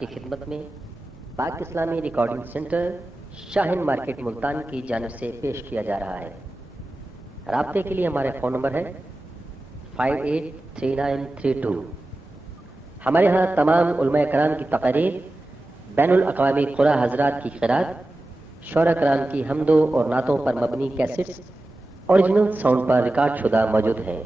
کی خدمت میں پاک اسلامی ریکارڈنگ سینٹر شاہین مارکیٹ ملتان کی جانب سے پیش کیا جا رہا ہے۔ رابطے کے لیے ہمارے فون نمبر ہے 583932۔ ہمارے ہاں تمام علماء کرام کی تقاریر، بین الاقوامی قرآ حضرات کی قرات، شعراء کرام کی حمدوں اور نعتوں پر مبنی کیسٹس اوریجنل ساؤنڈ پر ریکارڈ شدہ موجود ہیں۔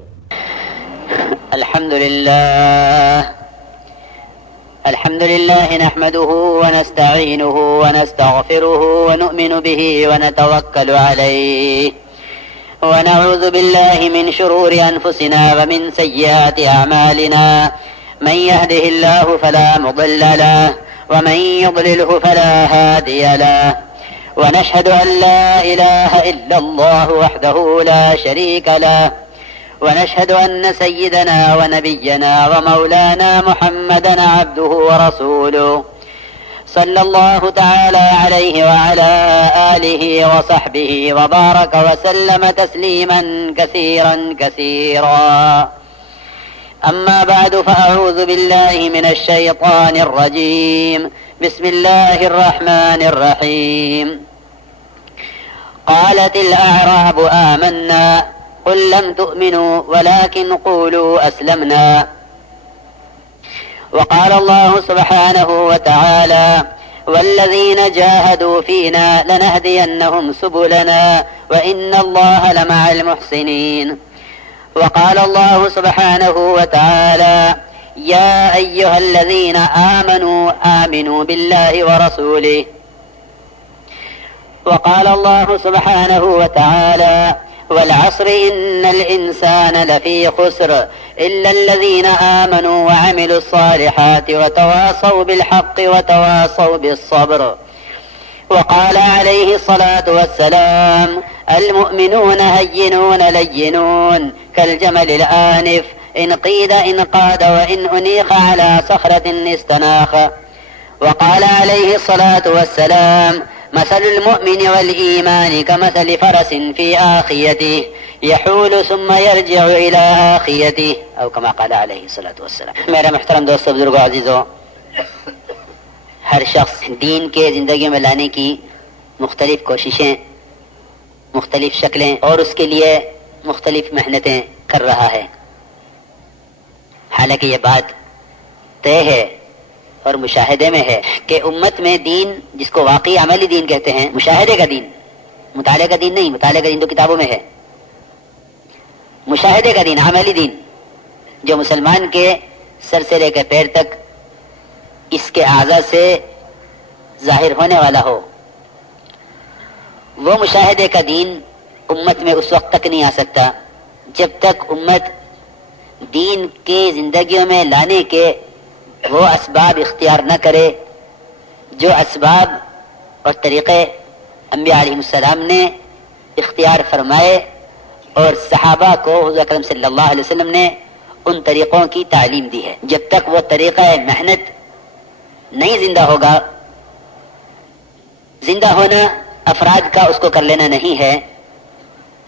الحمد لله نحمده ونستعينه ونستغفره ونؤمن به ونتوكل عليه ونعوذ بالله من شرور أنفسنا ومن سيئات أعمالنا، من يهده الله فلا مضل له ومن يضلله فلا هادي له، ونشهد أن لا إله إلا الله وحده لا شريك له، ونشهد أن سيدنا ونبينا ومولانا محمدا عبده ورسوله، صلى الله تعالى عليه وعلى آله وصحبه وبارك وسلم تسليما كثيرا كثيرا. أما بعد، فأعوذ بالله من الشيطان الرجيم. بسم الله الرحمن الرحيم. قالت الأعراب آمنا قل لم تؤمنوا ولكن قولوا أسلمنا. وقال الله سبحانه وتعالى والذين جاهدوا فينا لنهدينهم سبلنا وإن الله لمع المحسنين. وقال الله سبحانه وتعالى يا أيها الذين آمنوا آمنوا بالله ورسوله. وقال الله سبحانه وتعالى والعصر إن الإنسان لفي خسر إلا الذين آمنوا وعملوا الصالحات وتواصوا بالحق وتواصوا بالصبر. وقال عليه الصلاة والسلام المؤمنون هينون لينون كالجمل الآنف إن قيد إن قاد وإن أنيخ على صخرة استناخ. وقال عليه الصلاة والسلام مثل المؤمن والإيمان كمثل فرس في آخيته يحول ثم يرجع إلى آخيته أو كما قال عليه الصلاة والسلام. میرا محترم دوستو، بزرگو، عزیزو، ہر شخص دین کے زندگی میں لانے کی مختلف کوششیں، مختلف شکلیں اور اس کے لیے مختلف محنتیں کر رہا ہے. حالانکہ یہ بات طے ہے اور مشاہدے میں ہے کہ امت میں دین، جس کو واقعی عملی دین کہتے ہیں، مشاہدے کا دین، مطالعے کا دین نہیں، مطالعے کا دین تو کتابوں میں ہے، مشاہدے کا دین، عملی دین، جو مسلمان کے سر سے لے کر پیر تک اس کے اعضاء سے ظاہر ہونے والا ہو، وہ مشاہدے کا دین امت میں اس وقت تک نہیں آ سکتا جب تک امت دین کے زندگیوں میں لانے کے وہ اسباب اختیار نہ کرے جو اسباب اور طریقے انبیاء علیہ السلام نے اختیار فرمائے اور صحابہ کو حضور اکرم صلی اللہ علیہ وسلم نے ان طریقوں کی تعلیم دی ہے. جب تک وہ طریقہ محنت نہیں زندہ ہوگا، زندہ ہونا افراد کا اس کو کر لینا نہیں ہے،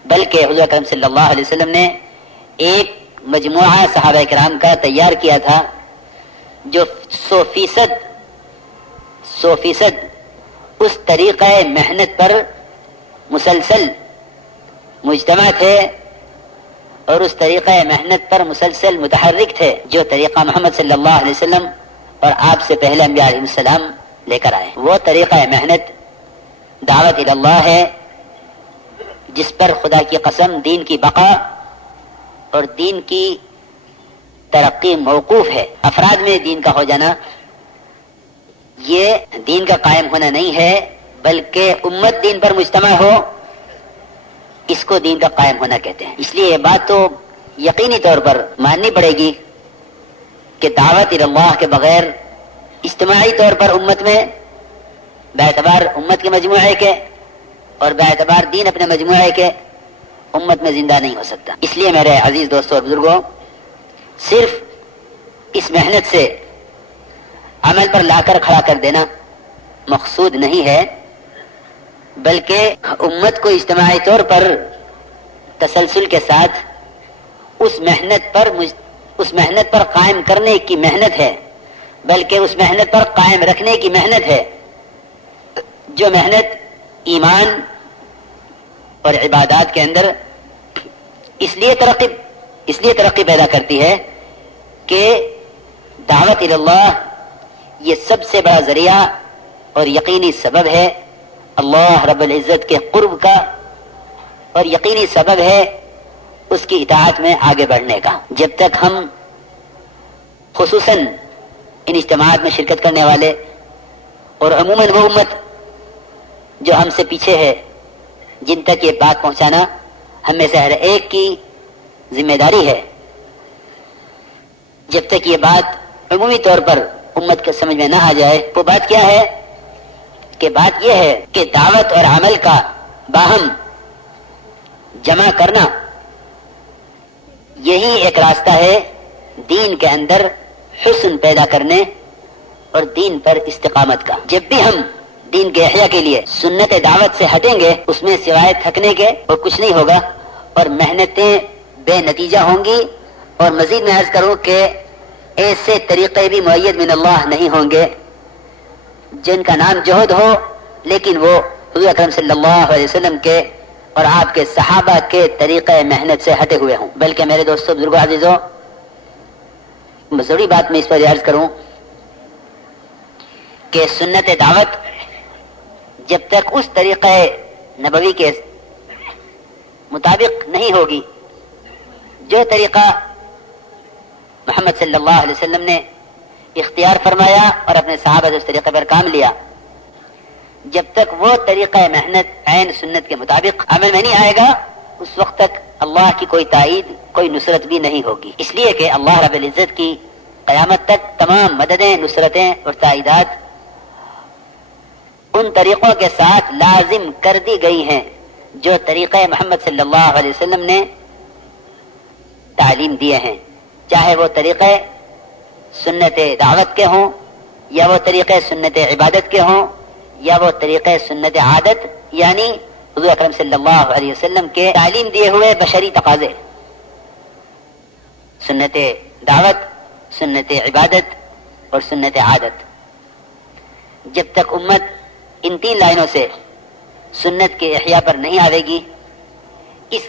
بلکہ حضور اکرم صلی اللہ علیہ وسلم نے ایک مجموعہ صحابہ کرام کا تیار کیا تھا جو 100% اس طریقہ محنت پر مسلسل مجتمع تھے اور اس طریقہ محنت پر مسلسل متحرک تھے جو طریقہ محمد صلی اللہ علیہ وسلم اور آپ سے پہلے انبیاء علیہ السلام لے کر آئے. وہ طریقہ محنت دعوت الی اللہ ہے جس پر خدا کی قسم دین کی بقا اور دین کی ترقی موقوف ہے. افراد میں دین کا ہو جانا یہ دین کا قائم ہونا نہیں ہے، بلکہ امت دین پر مجتمع ہو، اس کو دین کا قائم ہونا کہتے ہیں. اس لیے یہ بات تو یقینی طور پر ماننی پڑے گی کہ دعوت اللہ کے بغیر اجتماعی طور پر امت میں باعتبار امت کے مجموعے کے اور باعتبار دین اپنے مجموعے کے امت میں زندہ نہیں ہو سکتا. اس لیے میرے عزیز دوستوں اور بزرگوں، صرف اس محنت سے عمل پر لا کر کھڑا کر دینا مقصود نہیں ہے، بلکہ امت کو اجتماعی طور پر تسلسل کے ساتھ اس محنت پر قائم کرنے کی محنت ہے، بلکہ اس محنت پر قائم رکھنے کی محنت ہے، جو محنت ایمان اور عبادات کے اندر اس لیے ترقی پیدا کرتی ہے کہ دعوت اللہ یہ سب سے بڑا ذریعہ اور یقینی سبب ہے اللہ رب العزت کے قرب کا، اور یقینی سبب ہے اس کی اطاعت میں آگے بڑھنے کا۔ جب تک ہم خصوصاً ان اجتماعات میں شرکت کرنے والے اور عموماً وہ امت جو ہم سے پیچھے ہے، جن تک یہ بات پہنچانا ہم میں سے ہر ایک کی ذمہ داری ہے، جب تک یہ بات عمومی طور پر امت کے سمجھ میں نہ آ جائے، وہ بات کیا ہے کہ بات یہ ہے کہ دعوت اور عمل کا باہم جمع کرنا یہی ایک راستہ ہے دین کے اندر حسن پیدا کرنے اور دین پر استقامت کا۔ جب بھی ہم دین کے احیاء کے لیے سنت دعوت سے ہٹیں گے، اس میں سوائے تھکنے کے اور کچھ نہیں ہوگا، اور محنتیں بے نتیجہ ہوں گی، اور مزید میں عرض کروں کہ ایسے طریقے بھی معید من اللہ نہیں ہوں گے جن کا نام جہد ہو، لیکن وہ حضور اکرم صلی اللہ علیہ وسلم کے اور آپ کے صحابہ کے طریقے محنت سے ہٹے ہوئے ہوں۔ بلکہ میرے دوستو، بزرگوں، عزیزوں، ضروری بات میں اس پر عرض کروں کہ سنت دعوت جب تک اس طریقے نبوی کے مطابق نہیں ہوگی جو طریقہ محمد صلی اللہ علیہ وسلم نے اختیار فرمایا اور اپنے صحابہ سے اس طریقے پر کام لیا، جب تک وہ طریقہ محنت عین سنت کے مطابق عمل میں نہیں آئے گا، اس وقت تک اللہ کی کوئی تائید، کوئی نصرت بھی نہیں ہوگی۔ اس لیے کہ اللہ رب العزت کی قیامت تک تمام مددیں، نصرتیں اور تائیدات ان طریقوں کے ساتھ لازم کر دی گئی ہیں جو طریقہ محمد صلی اللہ علیہ وسلم نے تعلیم دیے ہیں، چاہے وہ طریقے سنت دعوت کے ہوں، یا وہ طریقے سنت عبادت کے ہوں، یا وہ طریقے سنت عادت، یعنی حضور اکرم صلی اللہ علیہ وسلم کے تعلیم دیے ہوئے بشری تقاضے، سنت دعوت، سنت عبادت اور سنت عادت۔ جب تک امت ان تین لائنوں سے سنت کے احیاء پر نہیں آئے گی، اس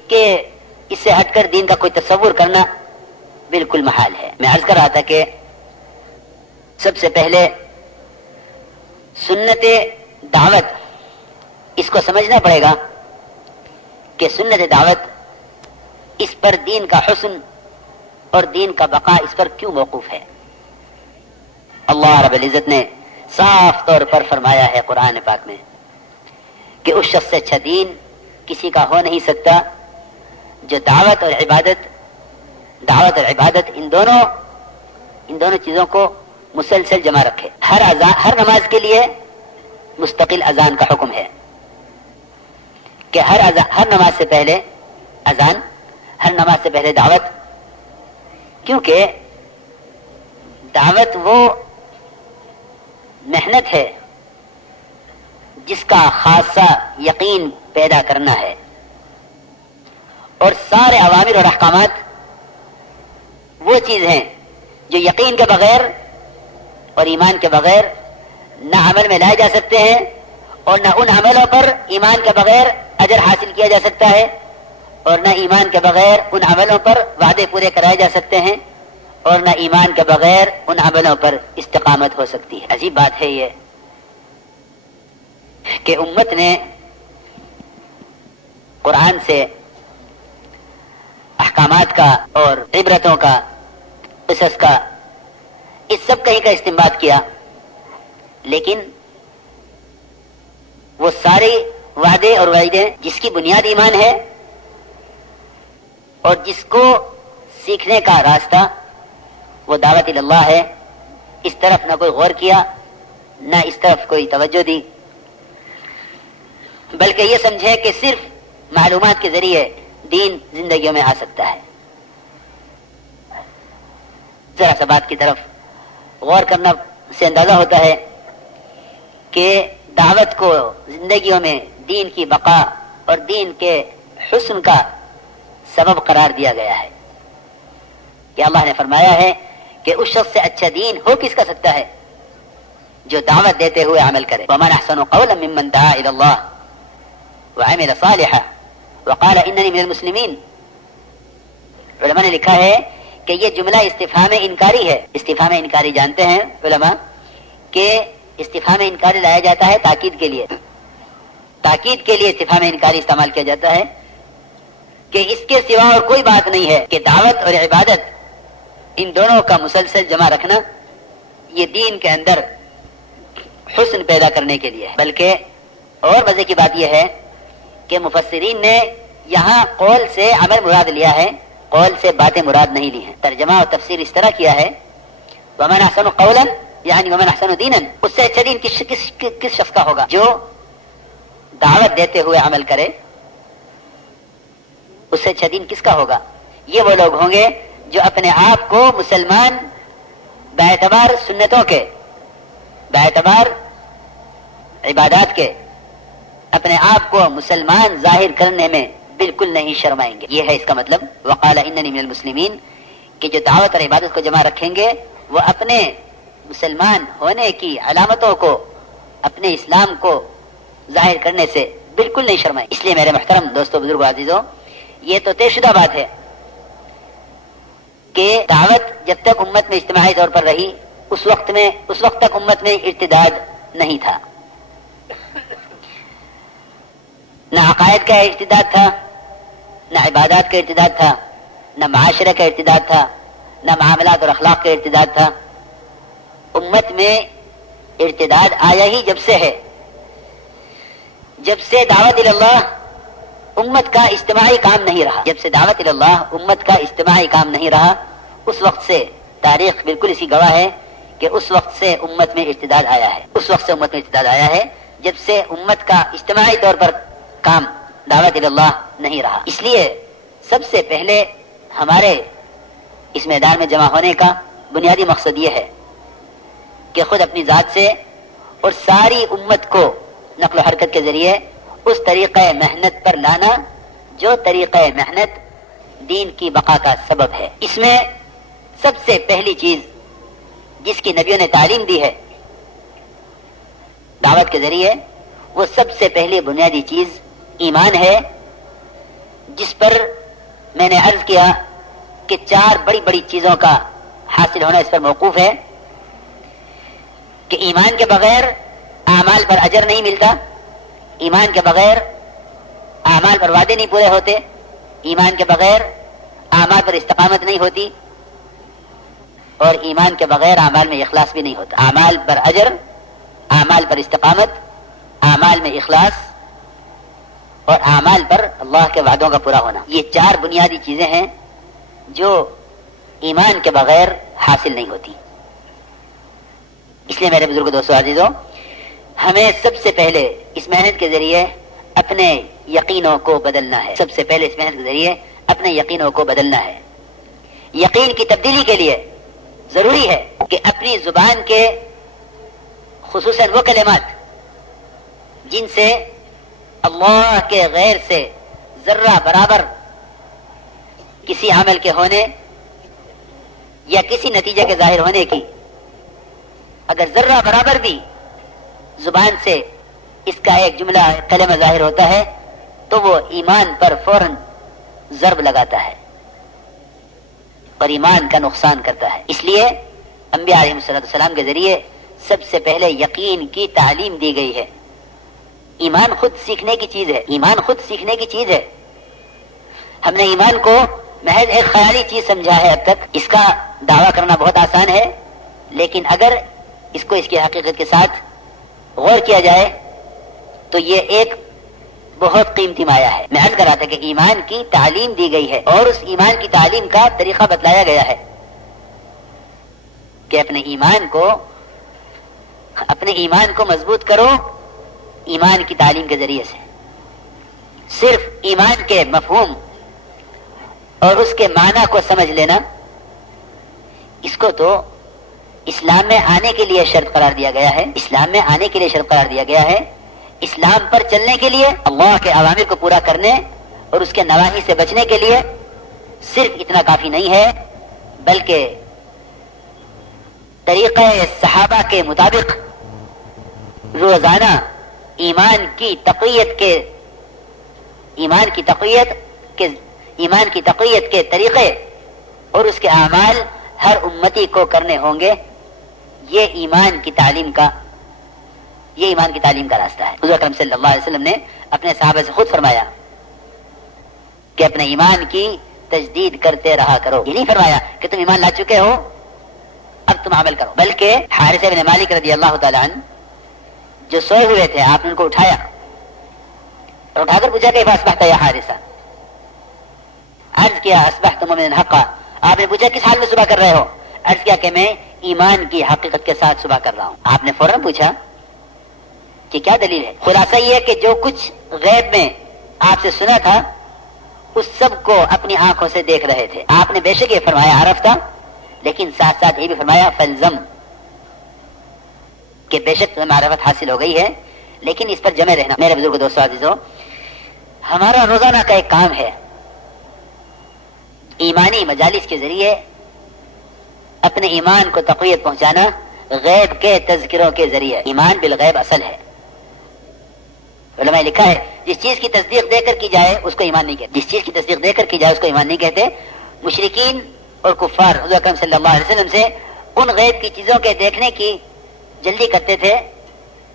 سے ہٹ کر دین کا کوئی تصور کرنا بالکل محال ہے۔ میں عرض کر رہا تھا کہ سب سے پہلے سنت دعوت، اس کو سمجھنا پڑے گا کہ سنت دعوت، اس پر دین کا حسن اور دین کا بقا اس پر کیوں موقوف ہے۔ اللہ رب العزت نے صاف طور پر فرمایا ہے قرآن پاک میں کہ اس شخص سے اچھا دین کسی کا ہو نہیں سکتا جو دعوت اور عبادت ان دونوں چیزوں کو مسلسل جمع رکھے۔ ہر نماز کے لیے مستقل اذان کا حکم ہے کہ ہر نماز سے پہلے اذان، ہر نماز سے پہلے دعوت، کیونکہ دعوت وہ محنت ہے جس کا خاصہ یقین پیدا کرنا ہے، اور سارے اوامر اور احکامات وہ چیز ہیں جو یقین کے بغیر اور ایمان کے بغیر نہ عمل میں لائے جا سکتے ہیں، اور نہ ان عملوں پر ایمان کے بغیر اجر حاصل کیا جا سکتا ہے، اور نہ ایمان کے بغیر ان عملوں پر وعدے پورے کرائے جا سکتے ہیں، اور نہ ایمان کے بغیر ان عملوں پر استقامت ہو سکتی ہے۔ عجیب بات ہے یہ کہ امت نے قرآن سے احکامات کا اور عبرتوں کا، قصص کا، اس سب کہیں کا استنباط کیا، لیکن وہ سارے وعدے اور وعیدیں جس کی بنیاد ایمان ہے اور جس کو سیکھنے کا راستہ وہ دعوت اللہ ہے، اس طرف نہ کوئی غور کیا، نہ اس طرف کوئی توجہ دی، بلکہ یہ سمجھے کہ صرف معلومات کے ذریعے دین زندگیوں میں آ سکتا ہے۔ ذرا سا بات کی طرف غور کرنا سے اندازہ ہوتا ہے کہ دعوت کو زندگیوں میں دین کی بقا اور دین کے حسن کا سبب قرار دیا گیا ہے کہ اللہ نے فرمایا ہے کہ اس شخص سے اچھا دین ہو کس کا سکتا ہے جو دعوت دیتے ہوئے عمل کرے. ومن احسن قولا ممن دعا الى الله وعمل صالحا وقال انني من المسلمين. علماء نے لکھا ہے کہ یہ جملہ استفہام انکاری ہے. استفہام انکاری جانتے ہیں علماء کہ استفہام انکاری لایا جاتا ہے تاکید کے لیے. تاکید کے لیے استفہام انکاری استعمال کیا جاتا ہے کہ اس کے سوا اور کوئی بات نہیں ہے کہ دعوت اور عبادت ان دونوں کا مسلسل جمع رکھنا یہ دین کے اندر حسن پیدا کرنے کے لیے ہے. بلکہ اور مزے کی بات یہ ہے کہ مفسرین نے یہاں قول سے عمل مراد لیا ہے, قول سے باتیں مراد نہیں لی ہیں. ترجمہ اور تفسیر اس طرح کیا ہے ومن احسن قولا یعنی ومن احسن دینا, اس سے اچھا دین کس شخص کا ہوگا جو دعوت دیتے ہوئے عمل کرے. اس سے اچھا دین کس کا ہوگا؟ یہ وہ لوگ ہوں گے جو اپنے آپ کو مسلمان باعتبار سنتوں کے, باعتبار عبادات کے اپنے آپ کو مسلمان ظاہر کرنے میں بالکل نہیں شرمائیں گے. یہ ہے اس کا مطلب وقال اننی من المسلمین, کہ جو دعوت اور عبادت کو جمع رکھیں گے وہ اپنے مسلمان ہونے کی علامتوں کو, اپنے اسلام کو ظاہر کرنے سے بالکل نہیں شرمائیں. اس لیے میرے محترم دوستو, بزرگوں, عزیزوں, یہ تو طے شدہ بات ہے کہ دعوت جب تک امت میں اجتماعی طور پر رہی اس وقت تک امت میں ارتداد نہیں تھا. نہ عقائد کا ارتداد تھا, نہ عبادات کا ارتداد تھا, نہ معاشرے کا ارتداد تھا, نہ معاملات اور اخلاق کا ارتداد تھا. امت میں ارتداد آیا ہی جب سے ہے, جب سے دعوت اللہ امت کا اجتماعی کام نہیں رہا. جب سے دعوت اللہ امت کا اجتماعی کام نہیں رہا اس وقت سے تاریخ بالکل اسی گواہ ہے کہ اس وقت سے امت میں ارتداد آیا ہے. اس وقت سے امت میں ارتداد آیا ہے جب سے امت کا اجتماعی طور پر کام دعوت اللہ نہیں رہا. اس لیے سب سے پہلے ہمارے اس میدان میں جمع ہونے کا بنیادی مقصد یہ ہے کہ خود اپنی ذات سے اور ساری امت کو نقل و حرکت کے ذریعے اس طریقہ محنت پر لانا جو طریقہ محنت دین کی بقا کا سبب ہے. اس میں سب سے پہلی چیز جس کی نبیوں نے تعلیم دی ہے دعوت کے ذریعے, وہ سب سے پہلی بنیادی چیز ایمان ہے, جس پر میں نے عرض کیا کہ 4 بڑی بڑی چیزوں کا حاصل ہونا اس پر موقوف ہے. کہ ایمان کے بغیر اعمال پر اجر نہیں ملتا, ایمان کے بغیر اعمال پر وعدے نہیں پورے ہوتے, ایمان کے بغیر اعمال پر استقامت نہیں ہوتی, اور ایمان کے بغیر اعمال میں اخلاص بھی نہیں ہوتا. اعمال پر اجر, اعمال پر استقامت, اعمال میں اخلاص اور اعمال پر اللہ کے وعدوں کا پورا ہونا, یہ 4 بنیادی چیزیں ہیں جو ایمان کے بغیر حاصل نہیں ہوتی. اس لیے میرے بزرگ دوستو, عزیزوں, ہمیں سب سے پہلے اس محنت کے ذریعے اپنے یقینوں کو بدلنا ہے. سب سے پہلے اس محنت کے ذریعے اپنے یقینوں کو بدلنا ہے. یقین کی تبدیلی کے لیے ضروری ہے کہ اپنی زبان کے خصوصاً وہ کلمات جن سے اللہ کے غیر سے ذرہ برابر کسی عمل کے ہونے یا کسی نتیجے کے ظاہر ہونے کی اگر ذرہ برابر بھی زبان سے اس کا ایک جملہ کلمہ ظاہر ہوتا ہے تو وہ ایمان پر فوراً ضرب لگاتا ہے اور ایمان کا نقصان کرتا ہے. اس لیے انبیاء علیہ السلام کے ذریعے سب سے پہلے یقین کی تعلیم دی گئی ہے. ایمان خود سیکھنے کی چیز ہے, ایمان خود سیکھنے کی چیز ہے. ہم نے ایمان کو محض ایک خیالی چیز سمجھا ہے اب تک. اس کا دعویٰ کرنا بہت آسان ہے, لیکن اگر اس کو اس کی حقیقت کے ساتھ غور کیا جائے تو یہ ایک بہت قیمتی مایہ ہے. میں عرض کر رہا تھا کہ ایمان کی تعلیم دی گئی ہے اور اس ایمان کی تعلیم کا طریقہ بتلایا گیا ہے کہ اپنے ایمان کو مضبوط کرو ایمان کی تعلیم کے ذریعے سے. صرف ایمان کے مفہوم اور اس کے معنی کو سمجھ لینا, اس کو تو اسلام میں آنے کے لیے شرط قرار دیا گیا ہے. اسلام میں آنے کے لیے شرط قرار دیا گیا ہے. اسلام پر چلنے کے لیے, اللہ کے اوامر کو پورا کرنے اور اس کے نواہی سے بچنے کے لیے صرف اتنا کافی نہیں ہے, بلکہ طریقہ صحابہ کے مطابق روزانہ ایمان کی تقویت کے طریقے اور اس کے اعمال ہر امتی کو کرنے ہوں گے. یہ ایمان کی تعلیم کا راستہ ہے. حضور اکرم صلی اللہ علیہ وسلم نے اپنے صحابہ سے خود فرمایا کہ اپنے ایمان کی تجدید کرتے رہا کرو. یہ نہیں فرمایا کہ تم ایمان لا چکے ہو اب تم عمل کرو، بلکہ حارث بن مالک رضی اللہ تعالی عنہ جو سوئے ہوئے تھے آپ نے ان کو اٹھایا اور اٹھا کر پوچھا کہ اصبحت یا حارثہ، عرض کیا اصبحت مؤمنا حقا. آپ نے پوچھا کس حال میں صبح کر رہے ہو؟ عرض کیا کہ میں ایمان کی حقیقت کے ساتھ صبح کر رہا ہوں. آپ نے فوراً پوچھا کہ کیا دلیل ہے؟ خلاصہ یہ ہے کہ جو کچھ غیب میں آپ سے سنا تھا اس سب کو اپنی آنکھوں سے دیکھ رہے تھے. آپ نے بے شک یہ فرمایا عرفتہ، لیکن ساتھ ساتھ یہ بھی فرمایا فلزم، کہ بے شک تمہیں معرفت حاصل ہو گئی ہے لیکن اس پر جمع رہنا. میرے بزرگ دوستو عزیزو، ہمارا روزانہ کا ایک کام ہے ایمانی مجالس کے ذریعے اپنے ایمان کو تقویت پہنچانا غیب کے تذکروں کے ذریعے. ایمان بالغیب اصل ہے. علماء لکھا ہے جس چیز کی تصدیق دے کر کی جائے اس کو ایمان نہیں کہتے. جس چیز کی تصدیق دے کر کی جائے اس کو ایمان نہیں کہتے. مشرکین اور کفار حضور اکرم صلی اللہ علیہ وسلم سے ان غیب کی چیزوں کے دیکھنے کی جلدی کرتے تھے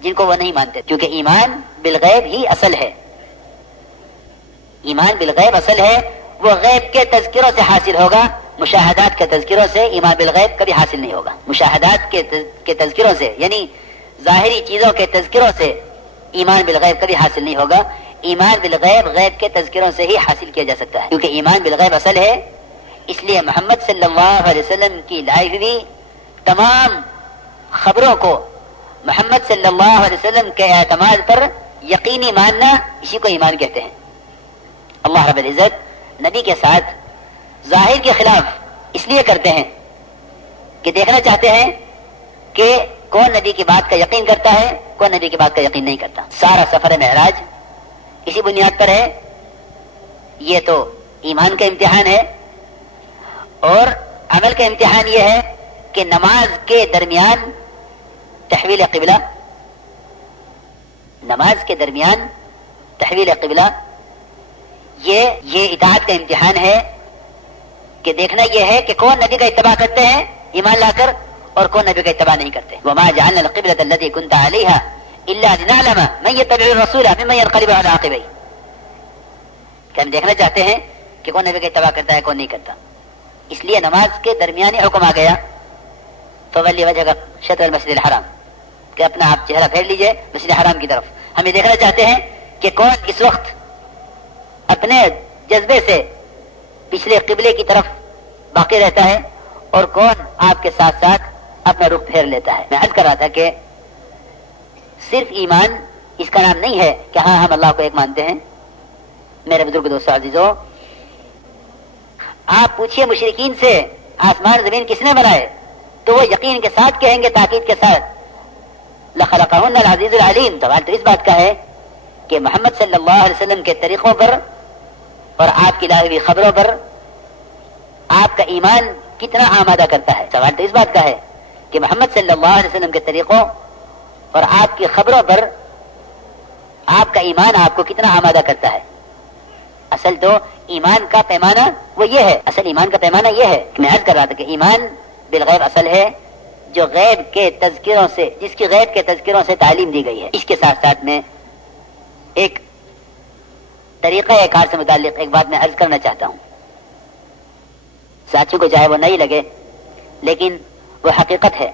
جن کو وہ نہیں مانتے، کیونکہ ایمان بالغیب ہی اصل ہے. ایمان بالغیب اصل ہے، وہ غیب کے تذکروں سے حاصل ہوگا. مشاہدات کے تذکروں سے ایمان بالغیب کبھی حاصل نہیں ہوگا. مشاہدات کے تذکروں سے یعنی ظاہری چیزوں کے تذکروں سے ایمان بالغیب کبھی حاصل نہیں ہوگا. ایمان بالغیب غیب کے تذکروں سے ہی حاصل کیا جا سکتا ہے، کیونکہ ایمان بالغیب اصل ہے. اس لیے محمد صلی اللہ علیہ وسلم کی لائی ہوئی تمام خبروں کو محمد صلی اللہ علیہ وسلم کے اعتماد پر یقینی ماننا، اسی کو ایمان کہتے ہیں. اللہ رب العزت نبی کے ساتھ ظاہر کے خلاف اس لیے کرتے ہیں کہ دیکھنا چاہتے ہیں کہ کون نبی کی بات کا یقین کرتا ہے، کون نبی کی بات کا یقین نہیں کرتا. سارا سفر معراج اسی بنیاد پر ہے. یہ تو ایمان کا امتحان ہے، اور عمل کا امتحان یہ ہے کہ نماز کے درمیان تحویل قبلہ، یہ اطاعت کا امتحان ہے کہ دیکھنا یہ ہے کہ کون نبی کا اتباع کرتے ہیں ایمان لا کر اور کون نبی کا اتباع نہیں کرتے. وما جعلنا القبلة التي كنت عليها الا لنعلم من يتبع الرسول ممن ينقلب على عقبيه. کہ ہم دیکھنا چاہتے ہیں کہ کون نبی کا اتباع کرتا ہے کون نہیں کرتا. اس لیے نماز کے درمیانی حکم آ گیا فولی وجهك شطر المسجد الحرام، کہ اپنا آپ چہرہ پھیر لیجئے مسجد حرام کی طرف. ہمیں دیکھنا چاہتے ہیں کہ کون اس وقت اپنے جذبے سے پچھلے قبلے کی طرف باقی رہتا ہے اور کون آپ کے ساتھ ساتھ اپنا رخ پھیر لیتا ہے. میں عرض کر رہا تھا کہ صرف ایمان اس کا نام نہیں ہے کہ ہاں ہم اللہ کو ایک مانتے ہیں. میرے بزرگ دوستو عزیزو، آپ پوچھئے مشرکین سے آسمان زمین کس نے بنائے تو وہ یقین کے ساتھ کہیں گے، تاکید کے ساتھ لَخَلَقَهُنَّ الْعَزِيزُ الْعَلِيمُ. سوال تو اس بات کا ہے کہ محمد صلی اللہ علیہ وسلم کے طریقوں پر اور آپ کی لائی ہوئی خبروں پر آپ کا ایمان کتنا آمادہ کرتا ہے. سوال تو اس بات کا ہے کہ محمد صلی اللہ علیہ وسلم کے طریقوں اور آپ کی خبروں پر آپ کا ایمان آپ کو کتنا آمادہ کرتا ہے. اصل تو ایمان کا پیمانہ وہ یہ ہے، اصل ایمان کا پیمانہ یہ ہے کہ میں عرض کر رہا تھا کہ ایمان بالغیب اصل ہے، جو غیب کے تذکروں سے، جس کی غیب کے تذکروں سے تعلیم دی گئی ہے. اس کے ساتھ ساتھ میں ایک طریقہ کار سے متعلق ایک بات میں عرض کرنا چاہتا ہوں. ساتھیوں کو چاہے وہ نہیں لگے لیکن وہ حقیقت ہے.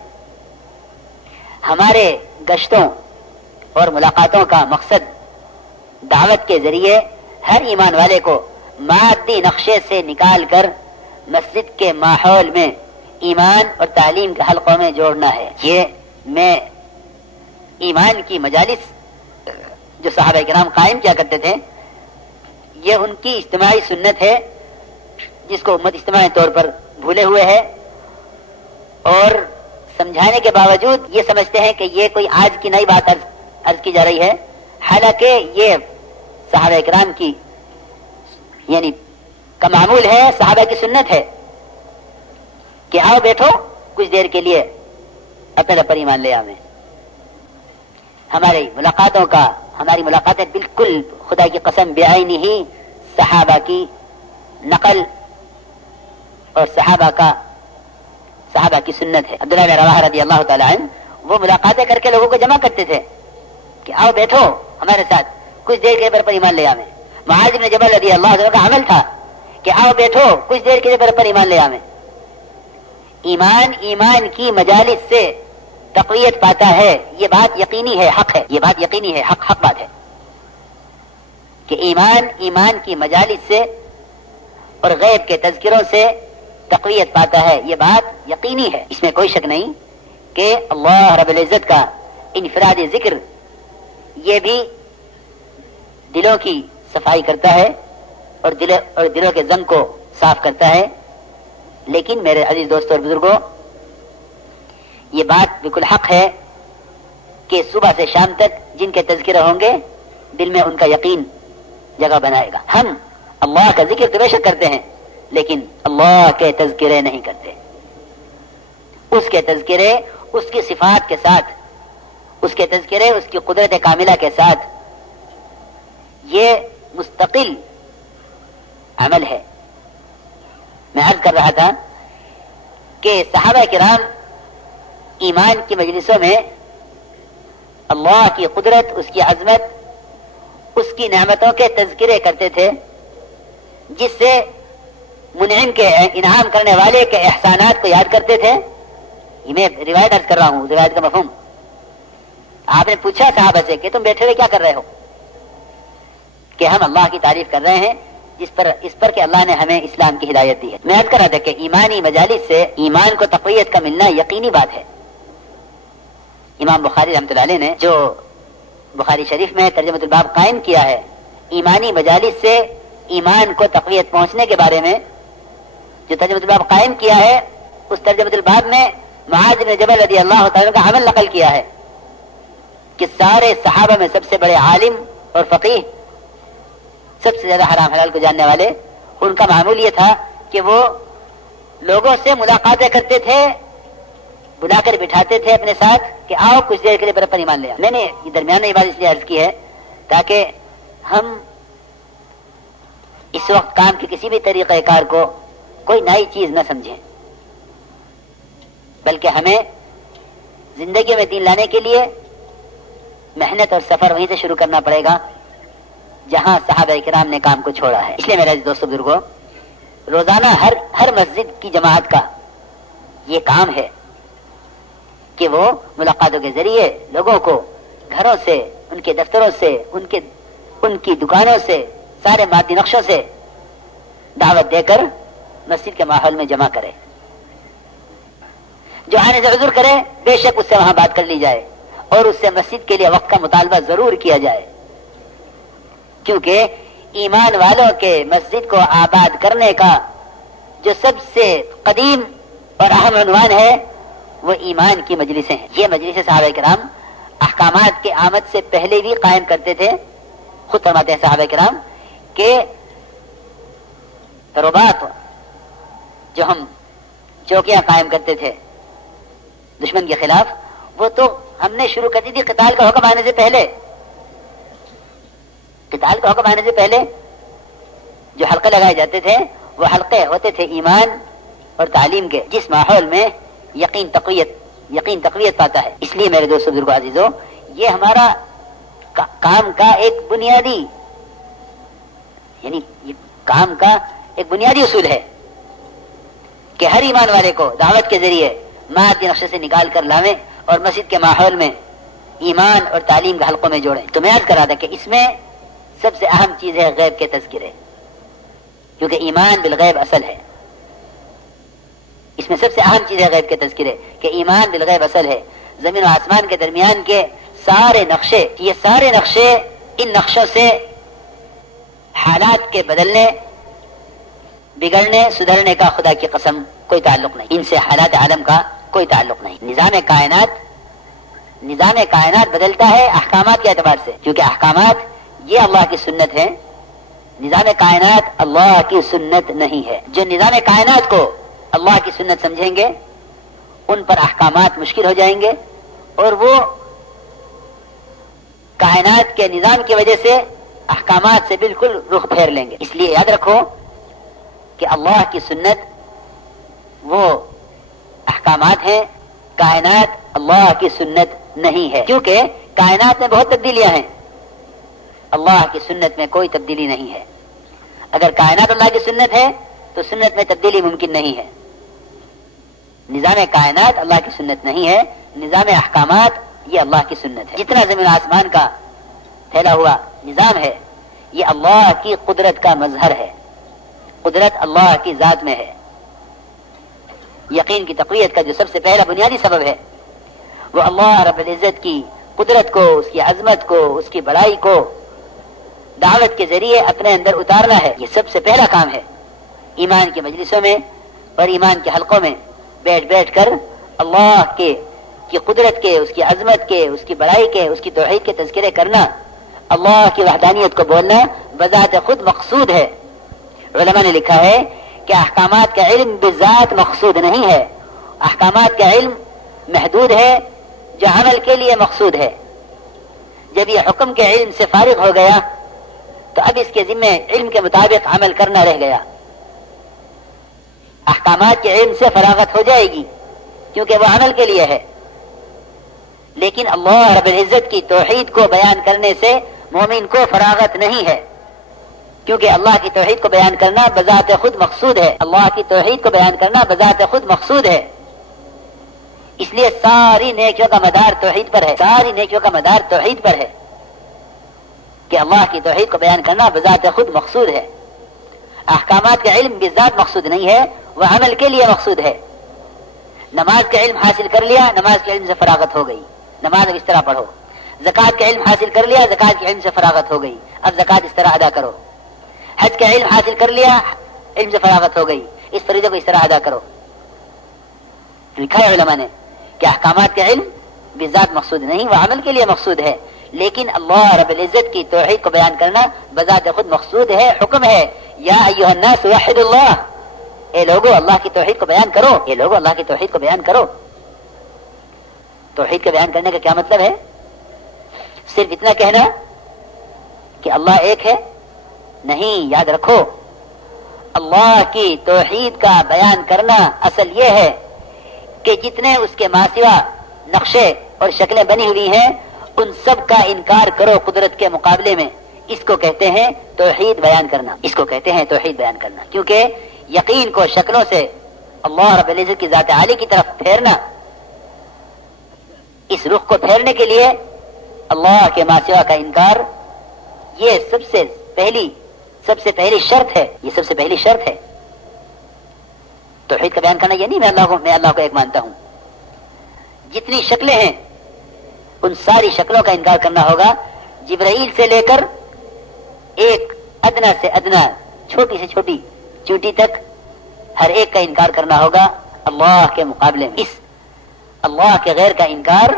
ہمارے گشتوں اور ملاقاتوں کا مقصد دعوت کے ذریعے ہر ایمان والے کو مادی نقشے سے نکال کر مسجد کے ماحول میں ایمان اور تعلیم کے حلقوں میں جوڑنا ہے. یہ میں ایمان کی مجالس جو صحابہ کرام قائم کیا کرتے تھے، یہ ان کی اجتماعی سنت ہے جس کو امت اجتماعی طور پر بھولے ہوئے ہے، اور سمجھانے کے باوجود یہ سمجھتے ہیں کہ یہ کوئی آج کی نئی بات عرض کی جا رہی ہے، حالانکہ یہ صحابہ کرام کی یعنی کا معمول ہے، صحابہ کی سنت ہے کہ آؤ بیٹھو کچھ دیر کے لیے اپنے رب پر ایمان لے آویں. ہماری ملاقاتیں بالکل خدا کی قسم بعینہ ہی صحابہ کی نقل اور صحابہ کی سنت ہے. عبداللہ بن رواحہ رضی اللہ تعالیٰ عنہ وہ ملاقاتیں کر کے لوگوں کو جمع کرتے تھے کہ آؤ بیٹھو ہمارے ساتھ کچھ دیر کے پر ایمان لے آویں. معاذ بن جبل رضی اللہ عنہ کا عمل تھا کہ آؤ بیٹھو کچھ دیر کے پر ایمان لے آویں. ایمان کی مجالس سے تقویت پاتا ہے، یہ بات یقینی ہے، حق ہے. یہ بات یقینی ہے، حق بات ہے کہ ایمان کی مجالس سے اور غیب کے تذکروں سے تقویت پاتا ہے. یہ بات یقینی ہے، اس میں کوئی شک نہیں کہ اللہ رب العزت کا انفرادی ذکر یہ بھی دلوں کی صفائی کرتا ہے اور دلوں کے ضم کو صاف کرتا ہے. لیکن میرے عزیز دوستوں اور بزرگوں، یہ بات بالکل حق ہے کہ صبح سے شام تک جن کے تذکرے ہوں گے دل میں ان کا یقین جگہ بنائے گا. ہم اللہ کا ذکر تو بے شک کرتے ہیں لیکن اللہ کے تذکرے نہیں کرتے. اس کے تذکرے اس کی صفات کے ساتھ، اس کے تذکرے اس کی قدرت کاملہ کے ساتھ، یہ مستقل عمل ہے. میں عرض کر رہا تھا کہ صحابہ کرام ایمان کی مجلسوں میں اللہ کی قدرت، اس کی عظمت، اس کی نعمتوں کے تذکرے کرتے تھے جس سے منعم کے، انعام کرنے والے کے احسانات کو یاد کرتے تھے. یہ میں روایت عرض کر رہا ہوں، روایت کا مفہوم. آپ نے پوچھا صحابہ سے کہ تم بیٹھے ہوئے کیا کر رہے ہو؟ کہ ہم اللہ کی تعریف کر رہے ہیں اس پر کہ اللہ نے ہمیں اسلام کی ہدایت دی ہے. میں عرض کر رہا تھا کہ ایمانی مجالس سے ایمان کو تقویت کا ملنا یقینی بات ہے. امام بخاری رحمۃ اللہ علیہ نے جو بخاری شریف میں ترجمۃ الباب قائم کیا ہے، ایمانی مجالس سے ایمان کو تقویت پہنچنے کے بارے میں جو ترجمۃ الباب قائم کیا ہے، اس ترجمۃ الباب میں معاذ بن جبل رضی اللہ تعالیٰ کا عمل نقل کیا ہے کہ سارے صحابہ میں سب سے بڑے عالم اور فقیہ، سب سے زیادہ حرام حلال کو جاننے والے، ان کا معمول یہ تھا کہ وہ لوگوں سے ملاقاتیں کرتے تھے، بلا کر بٹھاتے تھے اپنے ساتھ کہ آؤ کچھ دیر کے لیے پر ایمان لے آؤ. میں نے یہ درمیان میں یہ بات اس لیے عرض کی ہے تاکہ ہم اس وقت کام کے کسی بھی طریقہ کار کو کوئی نئی چیز نہ سمجھیں، بلکہ ہمیں زندگی میں دین لانے کے لیے محنت اور سفر وہیں سے شروع کرنا پڑے گا جہاں صحابہ کرام نے کام کو چھوڑا ہے. اس لیے میرے دوستو بزرگوں، روزانہ ہر مسجد کی جماعت کا یہ کام ہے کہ وہ ملاقاتوں کے ذریعے لوگوں کو گھروں سے، ان کے دفتروں سے، ان کی دکانوں سے، سارے مادی نقشوں سے دعوت دے کر مسجد کے ماحول میں جمع کرے. جو آنے سے عذر کرے بے شک اس سے وہاں بات کر لی جائے اور اس سے مسجد کے لیے وقت کا مطالبہ ضرور کیا جائے، کیونکہ ایمان والوں کے مسجد کو آباد کرنے کا جو سب سے قدیم اور اہم عنوان ہے وہ ایمان کی مجلسیں ہیں. یہ مجلس صحابہ کرام احکامات کے آمد سے پہلے بھی قائم کرتے تھے. خود فرماتے ہیں صحابہ کرام کہ رباط، جو ہم چوکیاں قائم کرتے تھے دشمن کے خلاف، وہ تو ہم نے شروع کر دی تھی قتال کا حکم آنے سے پہلے. قتال کا حکم آنے سے پہلے جو حلقے لگائے جاتے تھے وہ حلقے ہوتے تھے ایمان اور تعلیم کے، جس ماحول میں یقین تقویت پاتا ہے. اس لیے میرے دوستو بزرگو عزیزو، یہ ہمارا کام کا ایک بنیادی، یعنی یہ کام کا ایک بنیادی اصول ہے کہ ہر ایمان والے کو دعوت کے ذریعے مادی نقشے سے نکال کر لاویں اور مسجد کے ماحول میں ایمان اور تعلیم کے حلقوں میں جوڑیں. تو میں عرض کر رہا تھا کہ اس میں سب سے اہم چیز ہے غیب کے تذکرے، کیونکہ ایمان بالغیب اصل ہے. اس میں سب سے اہم چیز ہے غیب کے تذکرے کہ ایمان بالغیب اصل ہے. زمین و آسمان کے درمیان کے سارے نقشے، یہ سارے نقشے، ان نقشوں سے حالات کے بدلنے، بگڑنے، سدھرنے کا خدا کی قسم کوئی تعلق نہیں. ان سے حالات عالم کا کوئی تعلق نہیں. نظام کائنات بدلتا ہے احکامات کے اعتبار سے، کیونکہ احکامات یہ اللہ کی سنت ہے. نظام کائنات اللہ کی سنت نہیں ہے. جو نظام کائنات کو اللہ کی سنت سمجھیں گے ان پر احکامات مشکل ہو جائیں گے اور وہ کائنات کے نظام کی وجہ سے احکامات سے بالکل رخ پھیر لیں گے. اس لیے یاد رکھو کہ اللہ کی سنت وہ احکامات ہیں، کائنات اللہ کی سنت نہیں ہے، کیونکہ کائنات میں بہت تبدیلیاں ہیں، اللہ کی سنت میں کوئی تبدیلی نہیں ہے. اگر کائنات اللہ کی سنت ہے تو سنت میں تبدیلی ممکن نہیں ہے. نظام کائنات اللہ کی سنت نہیں ہے، نظام احکامات یہ اللہ کی سنت ہے. جتنا زمین آسمان کا پھیلا ہوا نظام ہے یہ اللہ کی قدرت کا مظہر ہے، قدرت اللہ کی ذات میں ہے. یقین کی تقویت کا جو سب سے پہلا بنیادی سبب ہے وہ اللہ رب العزت کی قدرت کو، اس کی عظمت کو، اس کی بڑائی کو دعوت کے ذریعے اپنے اندر اتارنا ہے. یہ سب سے پہلا کام ہے. ایمان کی مجلسوں میں اور ایمان کے حلقوں میں بیٹھ کر اللہ کی قدرت کے، اس کی عظمت کے، اس کی بڑائی کے، اس کی توحید کے تذکرے کرنا، اللہ کی وحدانیت کو بولنا بذات خود مقصود ہے. علماء نے لکھا ہے کہ احکامات کا علم بذات مقصود نہیں ہے، احکامات کا علم محدود ہے جو عمل کے لیے مقصود ہے. جب یہ حکم کے علم سے فارغ ہو گیا تو اب اس کے ذمہ علم کے مطابق عمل کرنا رہ گیا. احکامات کے علم سے فراغت ہو جائے گی کیونکہ وہ عمل کے لیے ہے، لیکن اللہ رب العزت کی توحید کو بیان کرنے سے مومن کو فراغت نہیں ہے، کیونکہ اللہ کی توحید کو بیان کرنا بذات خود مقصود ہے. اللہ کی توحید کو بیان کرنا بذات خود مقصود ہے. اس لیے ساری نیکیوں کا مدار توحید پر ہے، ساری نیکیوں کا مدار توحید پر ہے کہ اللہ کی توحید کو بیان کرنا بذات خود مقصود ہے. احکامات کا علم بذات مقصود نہیں ہے، وہ عمل کے لیے مقصود ہے. نماز کا علم حاصل کر لیا، نماز کے علم سے فراغت ہو گئی، نماز اب اس طرح پڑھو. زکوٰۃ کا علم حاصل کر لیا، زکوٰۃ کے علم سے فراغت ہو گئی، اب زکوٰۃ اس طرح ادا کرو. حج کا علم حاصل کر لیا، علم سے فراغت ہو گئی، اس فریضے کو اس طرح ادا کرو. لکھا ہے علماء نے کہ احکامات کا علم بذات مقصود نہیں، وہ عمل کے لیے مقصود ہے، لیکن اللہ رب العزت کی توحید کو بیان کرنا بذات خود مقصود ہے، حکم ہے. یا ایھا الناس وحدوا اللہ، اے لوگو اللہ کی توحید کو بیان کرو، اے لوگو اللہ کی توحید کو بیان کرو. توحید کے بیان کرنے کا کیا مطلب ہے؟ صرف اتنا کہنا کہ اللہ ایک ہے نہیں. یاد رکھو اللہ کی توحید کا بیان کرنا اصل یہ ہے کہ جتنے اس کے ماسوا نقشے اور شکلیں بنی ہوئی ہیں ان سب کا انکار کرو قدرت کے مقابلے میں. اس کو کہتے ہیں توحید بیان کرنا، اس کو کہتے ہیں توحید بیان کرنا. کیونکہ یقین کو شکلوں سے اللہ رب العزت کی ذات عالی کی طرف پھیرنا، اس رخ کو پھیرنے کے لیے اللہ کے ماسوا کا انکار یہ سب سے پہلی شرط ہے. یہ سب سے پہلی شرط ہے. توحید کا بیان کرنا یہ نہیں میں اللہ کو ایک مانتا ہوں. جتنی شکلیں ہیں ان ساری شکلوں کا انکار کرنا ہوگا. جبرائیل سے لے کر ایک ادنا سے ادنا، چھوٹی سے چھوٹی چونٹی تک ہر ایک کا انکار کرنا ہوگا اللہ کے مقابلے میں. اس اللہ کے غیر کا انکار،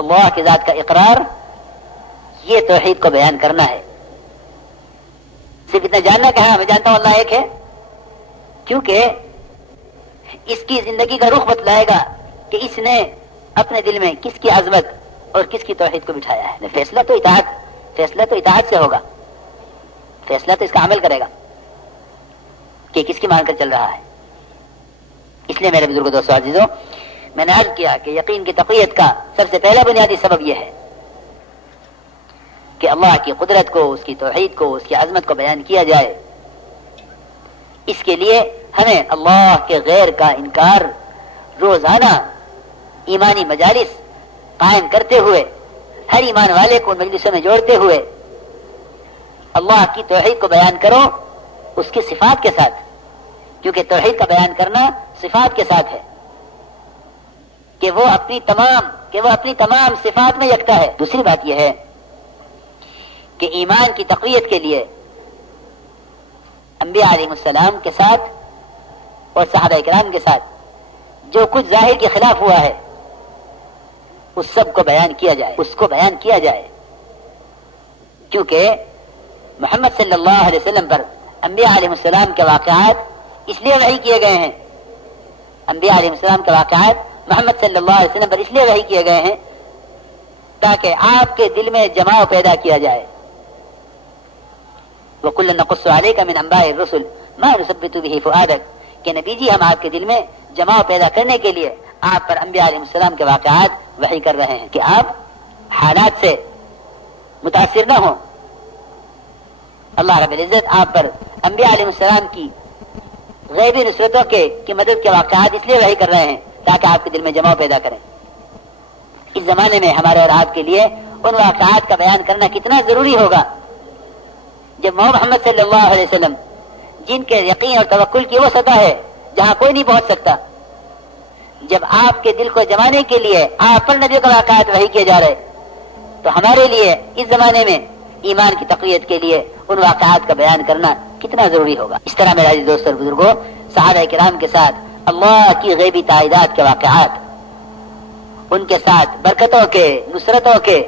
اللہ کی ذات کا اقرار، یہ توحید کو بیان کرنا ہے. صرف اتنا جاننا کہ ہاں میں جانتا ہوں اللہ ایک ہے، کیونکہ اس کی زندگی کا رخ بتلائے گا کہ اس نے اپنے دل میں کس کی عظمت اور کس کی توحید کو بٹھایا ہے. فیصلہ تو اطاعت سے ہوگا، فیصلہ تو اس کا عمل کرے گا کہ کس کی مان کر چل رہا ہے. اس لیے میرے بزرگوں دوستو عزیزوں، میں نے عرض کیا کہ یقین کی تقویت کا سب سے پہلا بنیادی سبب یہ ہے کہ اللہ کی قدرت کو، اس کی توحید کو، اس کی عظمت کو بیان کیا جائے. اس کے لیے ہمیں اللہ کے غیر کا انکار روزانہ ایمانی مجالس قائم کرتے ہوئے، ہر ایمان والے کو ان مجلسوں میں جوڑتے ہوئے اللہ کی توحید کو بیان کرو اس کی صفات کے ساتھ، کیونکہ توحید کا بیان کرنا صفات کے ساتھ ہے کہ وہ اپنی تمام صفات میں یکتا ہے. دوسری بات یہ ہے کہ ایمان کی تقویت کے لیے انبیاء علیہ السلام کے ساتھ اور صحابہ کرام کے ساتھ جو کچھ ظاہر کے خلاف ہوا ہے اس سب کو بیان کیا جائے، اس کو بیان کیا جائے. کیونکہ محمد صلی اللہ علیہ وسلم پر انبیاء علیہ السلام کے واقعات اس لیے وحی کیے گئے ہیں. انبیاء علیہ السلام کے واقعات محمد صلی اللہ علیہ وسلم پر اس لیے وحی کیے گئے ہیں تاکہ آپ کے دل میں جماؤ پیدا کیا جائے. وَكُلًّا نَقُصُّ عَلَيْكَ مِنْ أَنْبَاءِ الرُّسُلِ مَا نُثَبِّتُ بِهِ فُؤَادَكَ کہ نبی جی ہم آپ کے دل میں جماؤ پیدا کرنے کے لیے آپ پر انبیاء علیہ السلام کے واقعات وحی کر رہے ہیں کہ آپ حالات سے متاثر نہ ہوں. اللہ رب العزت آپ پر انبیاء علیہ السلام کی غیبی نصرتوں کی مدد کے واقعات اس لیے وحی کر رہے ہیں تاکہ آپ کے دل میں جماؤ پیدا کریں. اس زمانے میں ہمارے اور آپ کے لیے ان واقعات کا بیان کرنا کتنا ضروری ہوگا جب محمد صلی اللہ علیہ وسلم جن کے یقین اور توکل کی وہ سطح ہے جہاں کوئی نہیں پہنچ سکتا، جب آپ کے دل کو جمانے کے لیے آپ پر نبی کا واقعات وحی کیے جا رہے، تو ہمارے لیے اس زمانے میں ایمان کی تقویت کے لیے ان واقعات کا بیان کرنا کتنا ضروری ہوگا. اس طرح میرے عزیز دوستوں اور بزرگوں، صحابہ کرام کے ساتھ اللہ کی غیبی تائیدات کے واقعات، ان کے ساتھ برکتوں کے، نصرتوں کے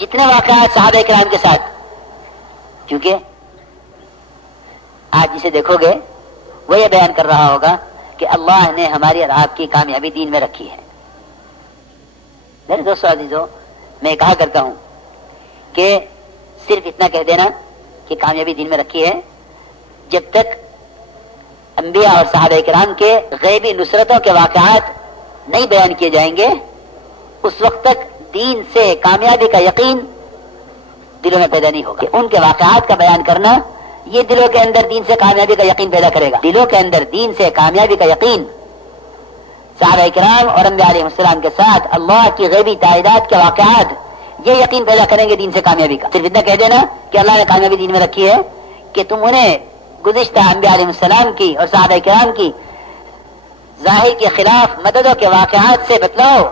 جتنے واقعات صحابہ کرام کے ساتھ، کیونکہ آج جسے دیکھو گے وہ یہ بیان کر رہا ہوگا کہ اللہ نے ہماری اور آپ کی کامیابی دین میں رکھی ہے. میرے دوستو عزیزو، میں کہا کرتا ہوں کہ صرف اتنا کہہ دینا کہ کامیابی دین میں رکھی ہے، جب تک انبیاء اور صحابہ کرام کے غیبی نصرتوں کے واقعات نہیں بیان کیے جائیں گے، اس وقت تک دین سے کامیابی کا یقین دلوں میں پیدا نہیں ہوگا. ان کے واقعات کا بیان کرنا یہ دلوں کے اندر دین سے کامیابی کا یقین پیدا کرے گا. دلوں کے اندر دین سے کامیابی کا یقین، صحابہ کرام اور انبیاء علیہ السلام کے ساتھ اللہ کی غیبی تائیدات کے واقعات یہ یقین پیدا کریں گے دین سے کامیابی کا. صرف اتنا کہہ دینا کہ اللہ نے کامیابی دین میں رکھی ہے کہ تم انہیں گزشتہ انبیاء علیہ السلام کی اور صحابہ کرام کی ظاہر کے خلاف مددوں کے واقعات سے بتلاؤ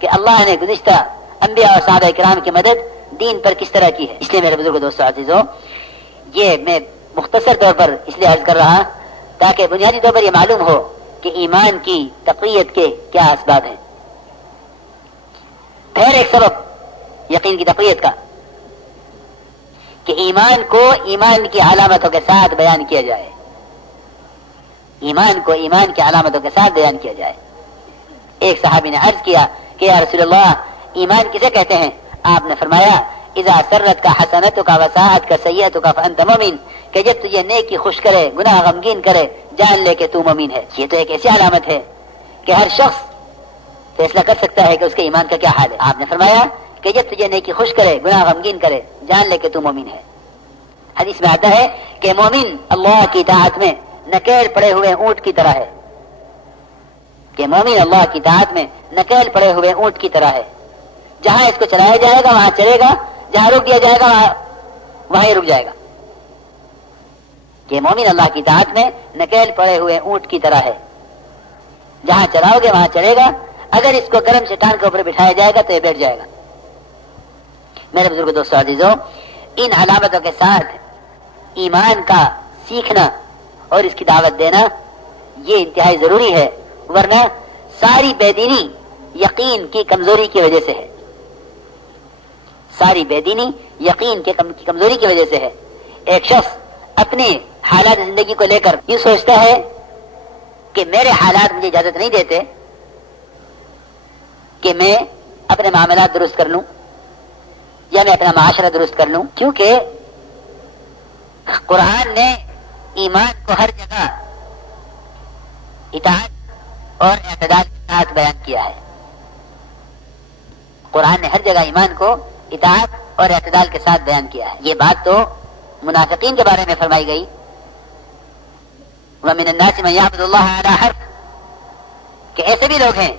کہ اللہ نے گزشتہ انبیاء اور صحابہ کرام کی مدد دین پر کس طرح کی ہے. اس لیے میرے بزرگ دوستو عزیزو، یہ میں مختصر طور پر اس لیے عرض کر رہا تاکہ بنیادی طور پر یہ معلوم ہو کہ ایمان کی تقویت کے کیا اسباب ہیں. پھر ایک سبب یقین کی تقویت کا کہ ایمان کو ایمان کی علامتوں کے ساتھ بیان کیا جائے. ایمان کو ایمان کی علامتوں کے ساتھ بیان کیا جائے. ایک صحابی نے عرض کیا کہ یا رسول اللہ، ایمان کسے کہتے ہیں؟ آپ نے فرمایا اذا سرت کا حسنت کا وساعت کا سیئت کا فانت مومن، کہ جب تجھے نیکی خوش کرے، گناہ غمگین کرے، جان لے کہ تو مومن ہے. یہ تو ایک ایسی علامت ہے کہ ہر شخص فیصلہ کر سکتا ہے کہ اس کے ایمان کا کیا حال ہے. آپ نے فرمایا کہ جب تجھے نیکی خوش کرے، گناہ غمگین کرے، جان لے کہ تو مومن ہے. حدیث میں آتا ہے کہ مومن اللہ کی اطاعت میں نکیل پڑے ہوئے اونٹ کی طرح ہے، کہ مومن اللہ کی اطاعت میں نکیل پڑے ہوئے اونٹ کی طرح ہے. جہاں اس کو چلایا جائے گا وہاں چلے گا، جہاں روک دیا جائے گا وہاں ہی رک جائے گا. کہ مومن اللہ کی اطاعت میں نکیل پڑے ہوئے اونٹ کی طرح ہے، جہاں چلاؤ گے وہاں چلے گا، اگر اس کو گرم چٹان کے اوپر بٹھایا جائے گا تو یہ بیٹھ جائے گا. میرے بزرگ دوستو عزیزو، ان علامتوں کے ساتھ ایمان کا سیکھنا اور اس کی دعوت دینا یہ انتہائی ضروری ہے، ورنہ ساری بے دینی یقین کی کمزوری کی وجہ سے ہے. ساری بے دینی یقین کی کمزوری کی وجہ سے ہے. ایک شخص اپنے حالات زندگی کو لے کر یہ سوچتا ہے کہ میرے حالات مجھے اجازت نہیں دیتے کہ میں اپنے معاملات درست کر لوں یا میں اپنا معاشرہ درست کر لوں، کیونکہ قرآن نے ایمان کو ہر جگہ اطاعت اور اعتدال کے ساتھ بیان کیا ہے. قرآن نے ہر جگہ ایمان کو اطاعت اور اعتدال کے ساتھ بیان کیا ہے. یہ بات تو منافقین کے بارے میں فرمائی گئی، وَمِنَ النَّاسِ مَن يَعْبُدُ اللَّهَ عَلَى حَرْفٍ، کہ ایسے بھی لوگ ہیں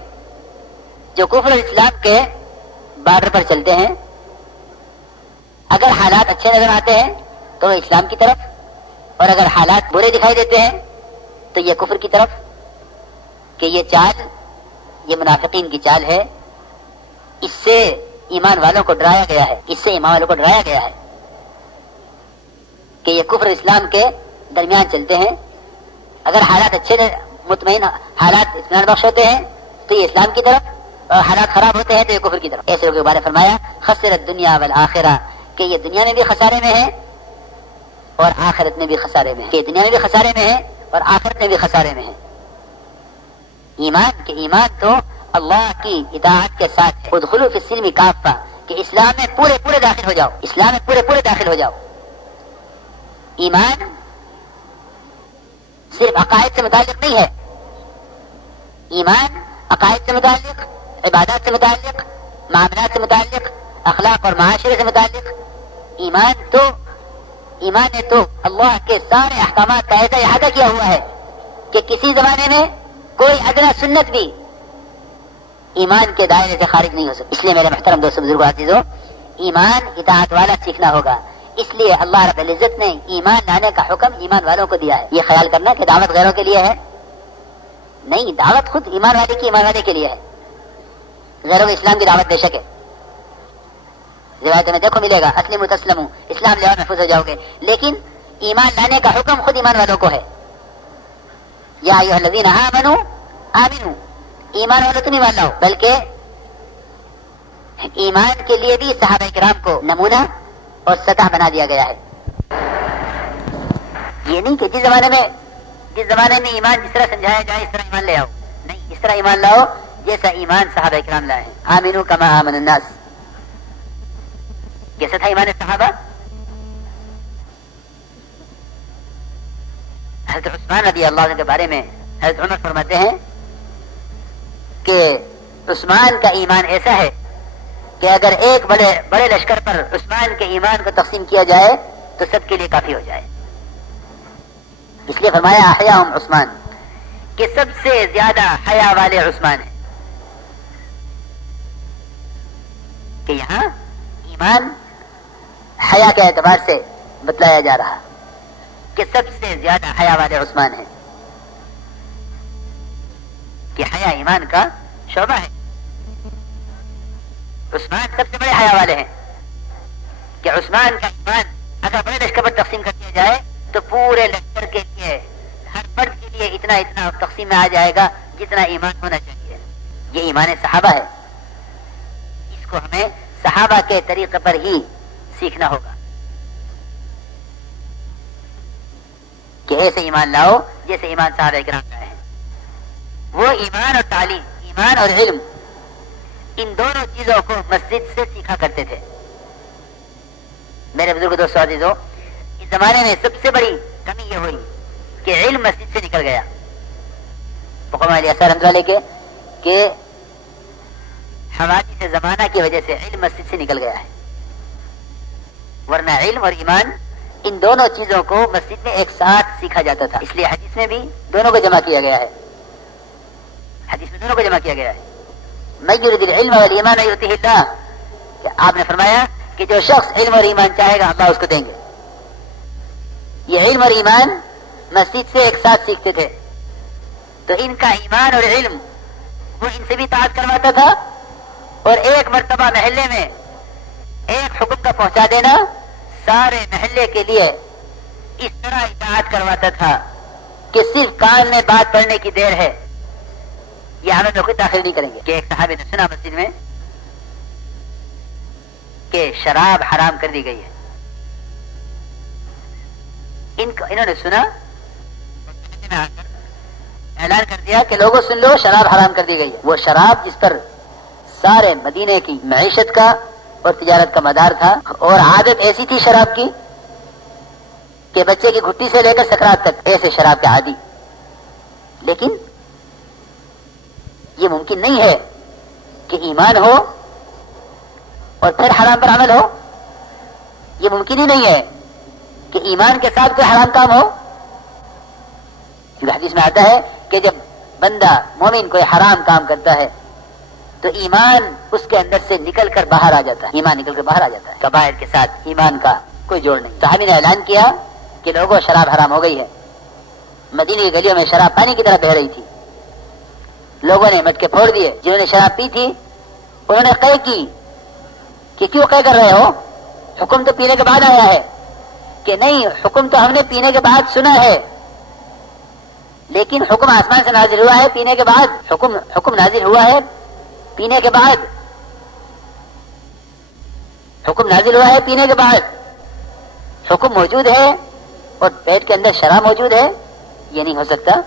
جو کفر اور اسلام کے بارڈر پر چلتے ہیں. اگر حالات اچھے نظر آتے ہیں تو وہ اسلام کی طرف، اور اگر حالات برے دکھائی دیتے ہیں تو یہ کفر کی طرف. کہ یہ چال، یہ منافقین کی چال ہے. اس سے ایمان والوں کو ڈرایا گیا ہے، اس سے ایمان والوں کو ڈرایا گیا ہے کہ یہ کفر اسلام کے درمیان چلتے ہیں. اگر حالات اچھے مطمئن حالات اطمینان بخش ہوتے ہیں تو یہ اسلام کی طرف، اور حالات خراب ہوتے ہیں تو یہ کفر کی طرف. ایسے لوگوں کے بارے میں فرمایا خسرت دنیا والآخرہ، کہ یہ دنیا میں بھی خسارے میں ہے اور آخرت میں بھی خسارے میں ہے. کہ دنیا میں بھی خسارے میں ہے اور آخرت میں بھی خسارے میں ہے. ایمان تو اللہ کی اطاعت کے ساتھ ہے. ادخلوا فی السلم کافہ کہ اسلام میں پورے داخل ہو جاؤ، اسلام میں پورے داخل ہو جاؤ. ایمان صرف عقائد سے متعلق نہیں ہے. ایمان عقائد سے متعلق، عبادات سے متعلق، معاملات سے متعلق، اخلاق اور معاشرے سے متعلق. ایمان نے تو اللہ کے سارے احکامات کا ایسا احاطہ کیا ہوا ہے کہ کسی زمانے میں کوئی ادنا سنت بھی ایمان کے دائرے سے خارج نہیں ہو سکتی. اس لیے میرے محترم دوستو، بزرگوں، عزیزوں، ایمان اطاعت والا سیکھنا ہوگا. اس لیے اللہ رب العزت نے ایمان لانے کا حکم ایمان والوں کو دیا ہے. یہ خیال کرنا کہ دعوت غیروں کے لیے ہے، نہیں، دعوت خود ایمان والے کے لیے ہے. غیروں کو اسلام کی دعوت بے شک ہے. روایت میں دیکھو ملے گا اسلم تسلم، اسلام لے آؤ محفوظ ہو جاؤ گے. لیکن ایمان لانے کا حکم خود ایمان والوں کو ہے. یا ایھا الذین آمنوا آمنوا، ایمان والوں تم ایمان لاؤ. بلکہ ایمان کے لیے بھی صحابہ کرام کو نمونہ اور سطح بنا دیا گیا ہے. یہ نہیں کہ جس زمانے میں ایمان جس طرح سمجھایا جائے اس طرح ایمان لے آؤ. نہیں، اس طرح ایمان لاؤ جیسا ایمان صحابہ کرام لائے. آمنوا کما آمن الناس، کیسا تھا ایمان صحابہ؟ حضرت عثمان رضی اللہ عنہ کے بارے میں حضرت عمر فرماتے ہیں کہ عثمان کا ایمان ایسا ہے کہ اگر ایک بڑے لشکر پر عثمان کے ایمان کو تقسیم کیا جائے تو سب کے لیے کافی ہو جائے. اس لیے فرمایا احیاہم عثمان، کہ سب سے زیادہ حیا والے عثمان ہیں. کہ یہاں ایمان حیا کے اعتبار سے بتلایا جا رہا کہ سب سے زیادہ حیا والے عثمان ہیں. کہ حیا ایمان کا شعبہ ہے. عثمان سب سے بڑے حیا والے ہیں. کہ عثمان کا ایمان اگر بڑے لشکر پر تقسیم کر دیا جائے تو پورے لشکر کے لیے، ہر فرد کے لیے اتنا تقسیم میں آ جائے گا جتنا ایمان ہونا چاہیے. یہ ایمان صحابہ ہے. اس کو ہمیں صحابہ کے طریقے پر ہی سیکھنا ہوگا کہ ایسے ایمان لاؤ جیسے ایمان صحابہ کرام لائے ہیں. وہ ایمان اور تعلیم، ایمان اور علم، ان دونوں چیزوں کو مسجد سے سیکھا کرتے تھے. میرے بزرگ دوستو، عزیزو، اس زمانے میں سب سے بڑی کمی یہ ہوئی کہ علم مسجد سے نکل گیا. حکم علی اثر رحمۃ اللہ علیہ کہ حوادث زمانہ کی وجہ سے علم مسجد سے نکل گیا ہے. ورنہ علم اور ایمان ان دونوں چیزوں کو مسجد میں ایک ساتھ سیکھا جاتا تھا. اس لیے حدیث میں بھی دونوں کو جمع کیا گیا ہے. میں یرید العلم والایمان یؤتیہ اللہ، کہ آپ نے فرمایا کہ جو شخص علم اور ایمان چاہے گا اللہ اس کو دیں گے. یہ علم اور ایمان مسجد سے ایک ساتھ سیکھتے تھے. تو ان کا ایمان اور علم وہ ان سے بھی اطاعت کرواتا تھا، اور ایک مرتبہ محلے میں ایک حکم کا پہنچا دینا سارے محلے کے لیے اس طرح اطاعت کرواتا تھا کہ صرف کان میں بات پڑھنے کی دیر ہے، یہ ہمیں میں کوئی داخل نہیں کریں گے. کہ ایک صحابی نے سنا مسجد میں کہ شراب حرام کر دی گئی ہے. انہوں نے سنا، اعلان کر دیا کہ لوگوں سن لو، شراب حرام کر دی گئی ہے. وہ شراب جس پر سارے مدینے کی معیشت کا اور تجارت کا مدار تھا، اور عادت ایسی تھی شراب کی کہ بچے کی گھٹی سے لے کر سکرات تک ایسے شراب کے عادی. لیکن یہ ممکن نہیں ہے کہ ایمان ہو اور پھر حرام پر عمل ہو. یہ ممکن ہی نہیں ہے کہ ایمان کے ساتھ کوئی حرام کام ہو. کیونکہ حدیث میں آتا ہے کہ جب بندہ مومن کوئی حرام کام کرتا ہے تو ایمان اس کے اندر سے نکل کر باہر آ جاتا ہے. ایمان نکل کر باہر آ جاتا ہے. کبائر کے ساتھ ایمان کا کوئی جوڑ نہیں. صحابی نے اعلان کیا کہ لوگوں شراب حرام ہو گئی ہے. مدینے کی گلیوں میں شراب پانی کی طرح بہ رہی تھی. لوگوں نے مٹکے پھوڑ دیے. جنہوں نے شراب پی تھی انہوں نے قے کی کہ کیوں قے کر رہے ہو، حکم تو پینے کے بعد آیا ہے. کہ نہیں، حکم تو ہم نے پینے کے بعد سنا ہے، لیکن حکم آسمان سے نازل ہوا ہے پینے کے بعد. حکم نازل ہوا ہے پینے کے بعد. حکم نازل ہوا ہے پینے کے بعد. حکم موجود ہے اور پیٹ کے اندر شراب موجود ہے، یہ نہیں ہو سکتا.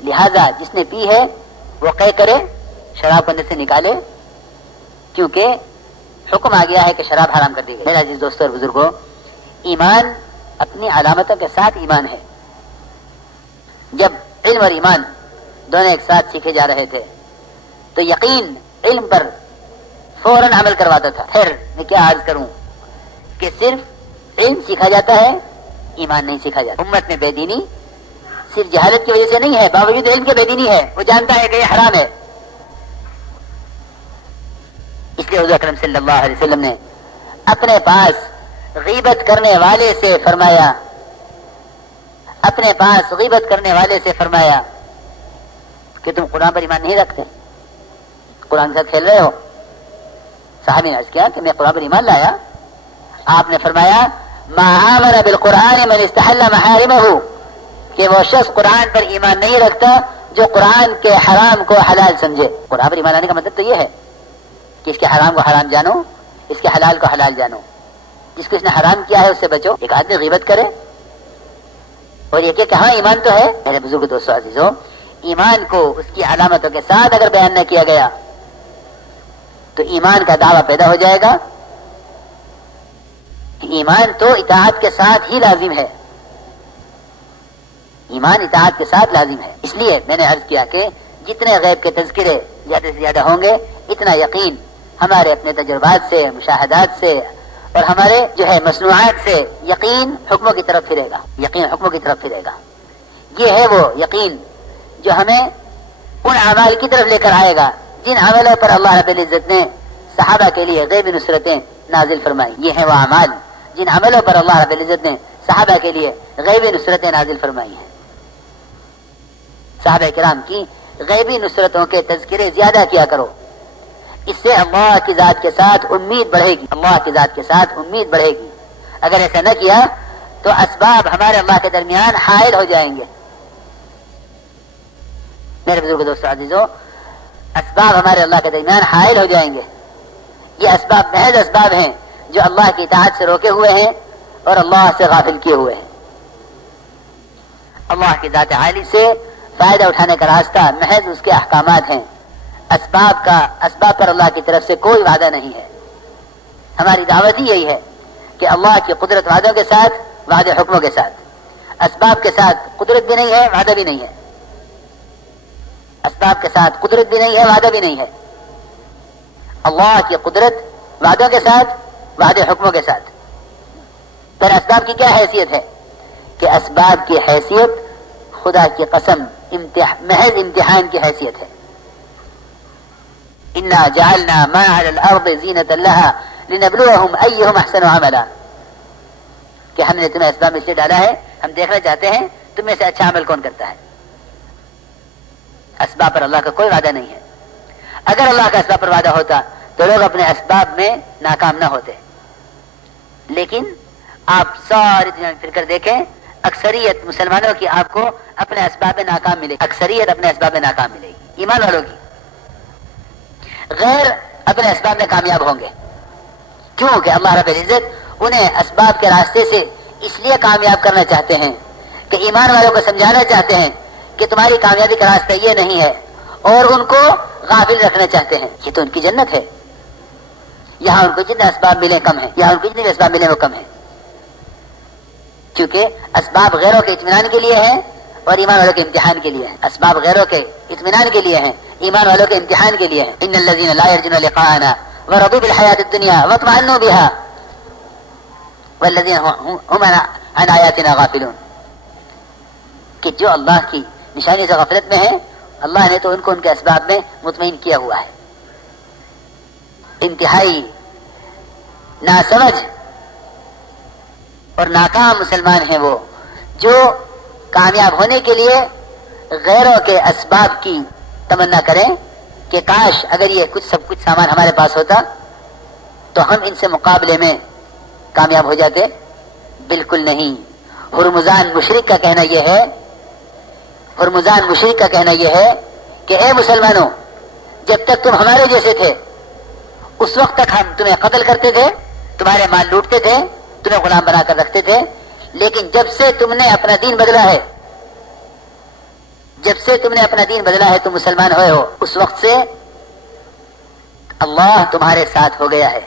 لہذا جس نے پی ہے وہ قے کرے، شراب کو اندر سے نکالے، کیونکہ حکم آ گیا ہے کہ شراب حرام کر دی گئی۔ میرے عزیز دوستوں اور بزرگوں، ایمان اپنی علامتوں کے ساتھ ایمان ہے۔ جب علم اور ایمان دونوں ایک ساتھ سیکھے جا رہے تھے تو یقین علم پر فوراً عمل کرواتا تھا۔ پھر میں کیا عرض کروں کہ صرف علم سیکھا جاتا ہے، ایمان نہیں سیکھا جاتا۔ امت میں بے دینی صرف جہالت کی وجہ سے نہیں ہے، باوجود علم کے بے دینی ہے، وہ جانتا ہے کہ یہ حرام ہے۔ اس لیے حضور اکرم صلی اللہ علیہ وسلم نے اپنے پاس غیبت کرنے والے سے فرمایا، اپنے پاس غیبت کرنے والے سے فرمایا کہ تم قرآن پر ایمان نہیں رکھتے، قرآن کے ساتھ کھیل رہے ہو۔ صحابی نے عرض کیا کہ میں قرآن پر ایمان لایا۔ آپ نے فرمایا ما آمن بالقرآن من استحل محارمہ، کہ وہ شخص قرآن پر ایمان نہیں رکھتا جو قرآن کے حرام کو حلال سمجھے۔ قرآن پر ایمان لانے کا مطلب تو یہ ہے کہ اس کے حرام کو حرام جانو، اس کے حلال کو حلال جانو، جس کو اس نے حرام کیا ہے اس سے بچو۔ ایک آدمی غیبت کرے اور یہ کہ ہاں ایمان تو ہے، میرے بزرگ دوستو عزیزو، ایمان کو اس کی علامتوں کے ساتھ اگر بیان نہ کیا گیا تو ایمان کا دعویٰ پیدا ہو جائے گا۔ ایمان تو اطاعت کے ساتھ ہی لازم ہے، ایمان اطاعت کے ساتھ لازم ہے۔ اس لیے میں نے عرض کیا کہ جتنے غیب کے تذکرے زیادہ سے زیادہ ہوں گے، اتنا یقین ہمارے اپنے تجربات سے، مشاہدات سے اور ہمارے جو ہے مصنوعات سے یقین حکموں کی طرف پھرے گا، یقین حکموں کی طرف پھرے گا۔ یہ ہے وہ یقین جو ہمیں ان اعمال کی طرف لے کر آئے گا جن عملوں پر اللہ رب العزت نے صحابہ کے لیے غیبی نصرتیں نازل فرمائی۔ یہ ہیں وہ اعمال جن عملوں پر اللہ رب العزت نے صحابہ کے لیے غیبی نصرتیں نازل فرمائی ہیں۔ صحابہ کرام کی غیبی نصرتوں کے تذکرے زیادہ کیا کرو، اس سے اللہ کی ذات کے ساتھ امید بڑھے گی، اللہ کی ذات کے ساتھ امید بڑھے گی۔ اگر ایسا نہ کیا تو اسباب ہمارے اللہ کے درمیان حائل ہو جائیں گے۔ میرے بزرگ دوستو عزیزو، اسباب ہمارے اللہ کے درمیان حائل ہو جائیں گے۔ یہ اسباب محض اسباب ہیں جو اللہ کی اطاعت سے روکے ہوئے ہیں اور اللہ سے غافل کیے ہوئے ہیں۔ اللہ کی ذات عالی سے فائدہ اٹھانے کا راستہ محض اس کے احکامات ہیں۔ اسباب پر اللہ کی طرف سے کوئی وعدہ نہیں ہے۔ ہماری دعوت ہی یہی ہے کہ اللہ کی قدرت وعدوں کے ساتھ، وعدے حکموں کے ساتھ، اسباب کے ساتھ قدرت بھی نہیں ہے، وعدہ بھی نہیں ہے۔ اسباب کے ساتھ قدرت بھی نہیں ہے، وعدہ بھی نہیں ہے۔ اللہ کی قدرت وعدوں کے ساتھ، وعدے حکموں کے ساتھ۔ پر اسباب کی کیا حیثیت ہے کہ اسباب کی حیثیت خدا کی قسم محض امتحان کی حیثیت ہے۔ انا جعلنا ما على الارض زینۃ لها لنبلوهم ایہم احسن عملا، کہ ہم نے تمہیں اسباب میں سے ڈالا ہے، ہم دیکھنا چاہتے ہیں تم میں سے اچھا عمل کون کرتا ہے۔ اسباب پر اللہ کا کوئی وعدہ نہیں ہے۔ اگر اللہ کا اسباب پر وعدہ ہوتا تو لوگ اپنے اسباب میں ناکام نہ ہوتے، لیکن آپ ساری دنیا میں پھر کر دیکھیں، اکثریت مسلمانوں کی آپ کو اپنے اسباب میں ناکام ملے گی، اکثریت اپنے اسباب میں ناکام ملے گی۔ ایمان والوں کی غیر اپنے اسباب میں کامیاب ہوں گے، کیونکہ اللہ رب العزت انہیں اسباب کے راستے سے اس لیے کامیاب کرنا چاہتے ہیں کہ ایمان والوں کو سمجھانا چاہتے ہیں کہ تمہاری کامیابی کا راستہ یہ نہیں ہے، اور ان کو غافل رکھنا چاہتے ہیں۔ یہ تو ان کی جنت ہے، یہاں ان کو جتنے اسباب ملے کم ہیں، یہاں ان کو جتنے اسباب ملے وہ کم ہیں، کیونکہ اسباب غیروں کے اطمینان کے لیے ہیں اور ایمان والوں کے امتحان کے لیے ہیں۔ اسباب غیروں کے اطمینان کے لیے ہیں، ایمان والوں کے امتحان کے لیے ہیں۔ ان الذين لا يرجون لقاءنا ورضوا بالحياة الدنيا واطمأنوا بها والذين هم عن آياتنا غافلون، کہ جو اللہ کی نشانی سے غفلت میں ہیں، اللہ نے تو ان کو ان کے اسباب میں مطمئن کیا ہوا ہے۔ انتہائی ناسمجھ اور ناکام مسلمان ہیں وہ جو کامیاب ہونے کے لیے غیروں کے اسباب کی تمنا کریں کہ کاش اگر یہ سب کچھ سامان ہمارے پاس ہوتا تو ہم ان سے مقابلے میں کامیاب ہو جاتے۔ بالکل نہیں۔ ہرمزان مشرک کا کہنا یہ ہے، ہرمزان مشرک کا کہنا یہ ہے کہ اے مسلمانوں، جب تک تم ہمارے جیسے تھے اس وقت تک ہم تمہیں قتل کرتے تھے، تمہارے مال لوٹتے تھے، تمہیں غلام بنا کر رکھتے تھے، لیکن جب سے تم نے اپنا دین بدلا ہے، جب سے تم نے اپنا دین بدلا ہے، تم مسلمان ہوئے ہو، اس وقت سے اللہ تمہارے ساتھ ہو گیا ہے.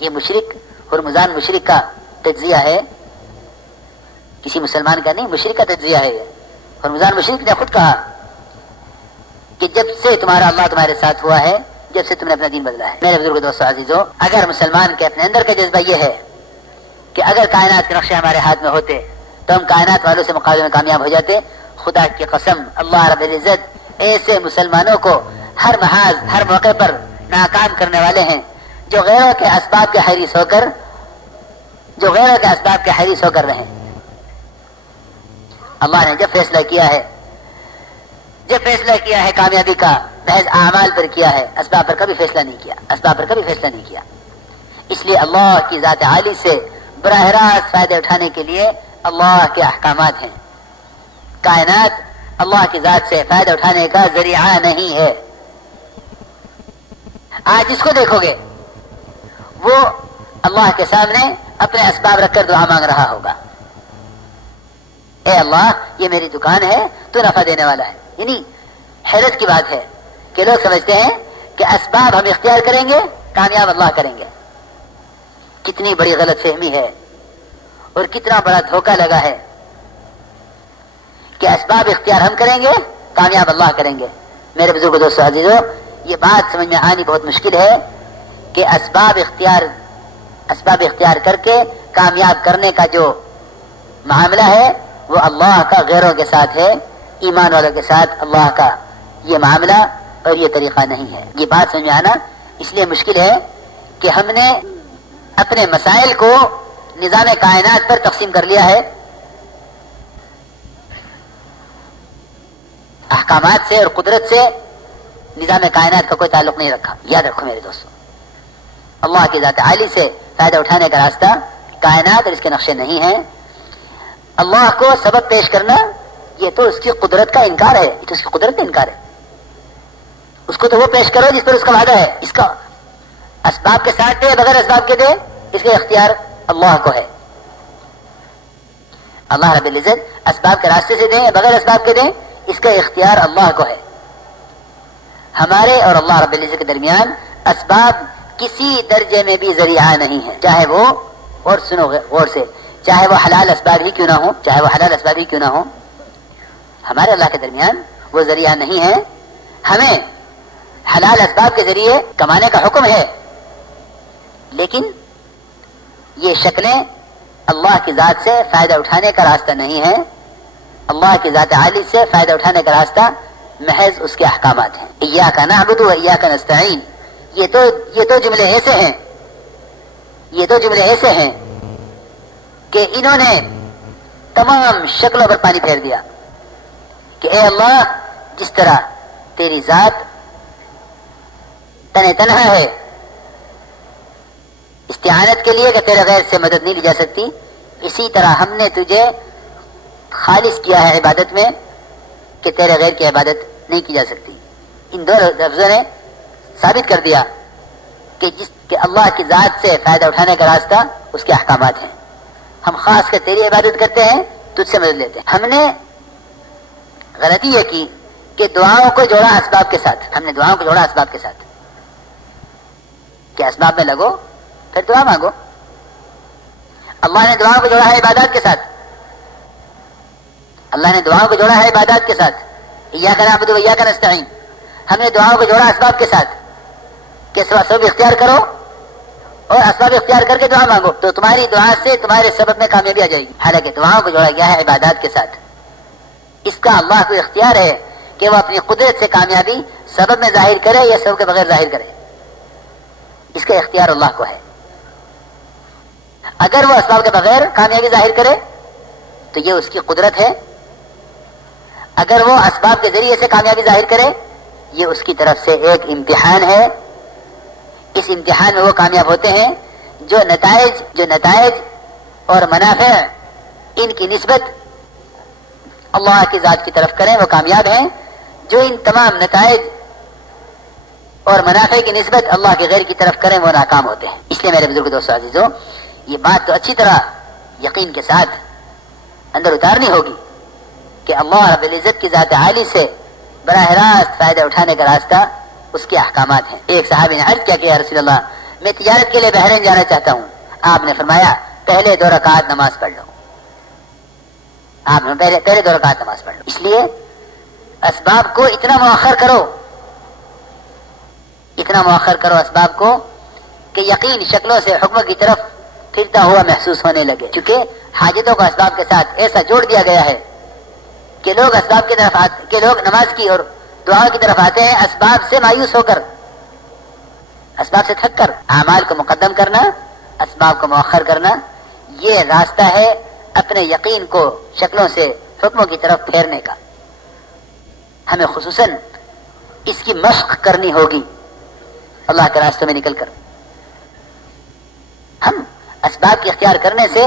یہ مشرک ہرمزان مشرک کا تجزیہ ہے، کسی مسلمان کا نہیں، مشرک کا تجزیہ ہے. ہرمزان مشرک نے خود کہا کہ جب سے تمہارا اللہ تمہارے ساتھ ہوا ہے، جب سے تم نے اپنا دین بدلا ہے. میرے بزرگ دوستو عزیزو، اگر مسلمان کے اپنے اندر کا جذبہ یہ ہے کہ اگر کائنات کے نقشے ہمارے ہاتھ میں ہوتے تو ہم کائنات والوں سے مقابلے میں کامیاب ہو جاتے، خدا کی قسم اللہ رب العزت ایسے مسلمانوں کو ہر محاذ ہر موقع پر ناکام کرنے والے ہیں جو غیروں کے اسباب کے حریص ہو کر رہے ہیں. اللہ نے جب فیصلہ کیا ہے کامیابی کا، محض اعمال پر کیا ہے، اسباب پر کبھی فیصلہ نہیں کیا. اس لیے اللہ کی ذات عالی سے براہ راست فائدے اٹھانے کے لیے اللہ کے احکامات ہیں. کائنات اللہ کی ذات سے فائدہ اٹھانے کا ذریعہ نہیں ہے. آج جس کو دیکھو گے وہ اللہ کے سامنے اپنے اسباب رکھ کر دعا مانگ رہا ہوگا، اے اللہ یہ میری دکان ہے، تو نفع دینے والا ہے. یعنی حیرت کی بات ہے کہ لوگ سمجھتے ہیں کہ اسباب ہم اختیار کریں گے، کامیاب اللہ کریں گے. کتنی بڑی غلط فہمی ہے اور کتنا بڑا دھوکہ لگا ہے کہ اسباب اختیار ہم کریں گے، کامیاب اللہ کریں گے. میرے بزرگ دوستو عزیزو، یہ بات سمجھ میں آنی بہت مشکل ہے کہ اسباب اختیار کر کے کامیاب کرنے کا جو معاملہ ہے وہ اللہ کا غیروں کے ساتھ ہے، ایمان والوں کے ساتھ اللہ کا یہ معاملہ اور یہ طریقہ نہیں ہے. یہ بات سمجھ میں آنا اس لیے مشکل ہے کہ ہم نے اپنے مسائل کو نظام کائنات پر تقسیم کر لیا ہے، احکامات سے اور قدرت سے نظام کائنات کا کوئی تعلق نہیں رکھا. یاد رکھو میرے دوستو، اللہ کی ذات عالی سے فائدہ اٹھانے کا راستہ کائنات اور اس کے نقشے نہیں ہیں. اللہ کو سبب پیش کرنا یہ تو اس کی قدرت کا انکار ہے، یہ تو اس کی قدرت کا انکار ہے. اس کو تو وہ پیش کرو جس پر اس کا وعدہ ہے. اس کا اسباب کے ساتھ دے، بغیر اسباب کے دے، اس کا اختیار اللہ کو ہے. اللہ رب العزت اسباب کے راستے سے دیں یا بغیر اسباب کے دیں، اس کا اختیار اللہ کو ہے. ہمارے اور اللہ رب العزت کے درمیان اسباب کسی درجے میں بھی ذریعہ نہیں ہے، چاہے وہ، اور سنو غور سے، چاہے وہ حلال اسباب ہی کیوں نہ ہو، ہمارے اللہ کے درمیان وہ ذریعہ نہیں ہے. ہمیں حلال اسباب کے ذریعے کمانے کا حکم ہے، لیکن یہ شکلیں اللہ کی ذات سے فائدہ اٹھانے کا راستہ نہیں ہے. اللہ کی ذات عالی سے فائدہ اٹھانے کا راستہ محض اس کے احکامات ہیں. ایاک نعبد و ایاک نستعین، یہ تو جملے ایسے ہیں کہ انہوں نے تمام شکلوں پر پانی پھیر دیا کہ اے اللہ، جس طرح تیری ذات تنہا ہے استعانت کے لیے کہ تیرے غیر سے مدد نہیں لی جا سکتی، اسی طرح ہم نے تجھے خالص کیا ہے عبادت میں کہ تیرے غیر کی عبادت نہیں کی جا سکتی. ان دو لفظوں نے ثابت کر دیا کہ اللہ کی ذات سے فائدہ اٹھانے کا راستہ اس کے احکامات ہیں. ہم خاص کر تیری عبادت کرتے ہیں، تجھ سے مدد لیتے ہیں. ہم نے غلطی یہ کی کہ دعاؤں کو جوڑا اسباب کے ساتھ. کہ اسباب میں لگو پھر دعا مانگو. اللہ نے دعاؤں کو جوڑا ہے عبادات کے ساتھ. ایاک نعبد و ایاک نستعین. ہم نے دعاؤں کو جوڑا اسباب کے ساتھ کہ سبب اختیار کرو اور اسباب اختیار کر کے دعا مانگو تو تمہاری دعا سے تمہارے سبب میں کامیابی آ جائے گی. حالانکہ دعاؤں کو جوڑا گیا ہے عبادات کے ساتھ. اس کا اللہ کو اختیار ہے کہ وہ اپنی قدرت سے کامیابی سبب میں ظاہر کرے یا سبب کے بغیر ظاہر کرے. اس کا اختیار اللہ کو ہے. اگر وہ اسباب کے بغیر کامیابی ظاہر کرے تو یہ اس کی قدرت ہے. اگر وہ اسباب کے ذریعے سے کامیابی ظاہر کرے یہ اس کی طرف سے ایک امتحان ہے. اس امتحان میں وہ کامیاب ہوتے ہیں جو نتائج اور منافع ان کی نسبت اللہ کی ذات کی طرف کریں وہ کامیاب ہیں. جو ان تمام نتائج اور منافع کی نسبت اللہ کے غیر کی طرف کریں وہ ناکام ہوتے ہیں. اس لیے میرے بزرگ دوستو عزیزو، یہ بات تو اچھی طرح یقین کے ساتھ اندر اتارنی ہوگی کہ اللہ رب العزت کی ذات عالی سے براہ راست فائدہ اٹھانے کا راستہ اس کے احکامات ہیں. ایک صحابی نے عرض کیا کہ یا رسول اللہ میں تجارت کے لیے بحرین جانا چاہتا ہوں. آپ نے فرمایا پہلے 2 رکعت نماز پڑھ لو. آپ نے پہلے 2 رکعت نماز پڑھ لو. اس لیے اسباب کو اتنا مؤخر کرو اسباب کو کہ یقین شکلوں سے حکم کی طرف پھرتا ہوا محسوس ہونے لگے. کیونکہ حاجتوں کو اسباب کے ساتھ ایسا جوڑ دیا گیا ہے کہ لوگ اسباب کی طرف کہ لوگ نماز کی اور دعا کی طرف آتے ہیں اسباب سے مایوس ہو کر، اسباب سے تھک کر. اعمال کو مقدم کرنا، اسباب کو مؤخر کرنا، یہ راستہ ہے اپنے یقین کو شکلوں سے حکموں کی طرف پھیرنے کا. ہمیں خصوصاً اس کی مشق کرنی ہوگی اللہ کے راستے میں نکل کر. ہم اسباب کی اختیار کرنے سے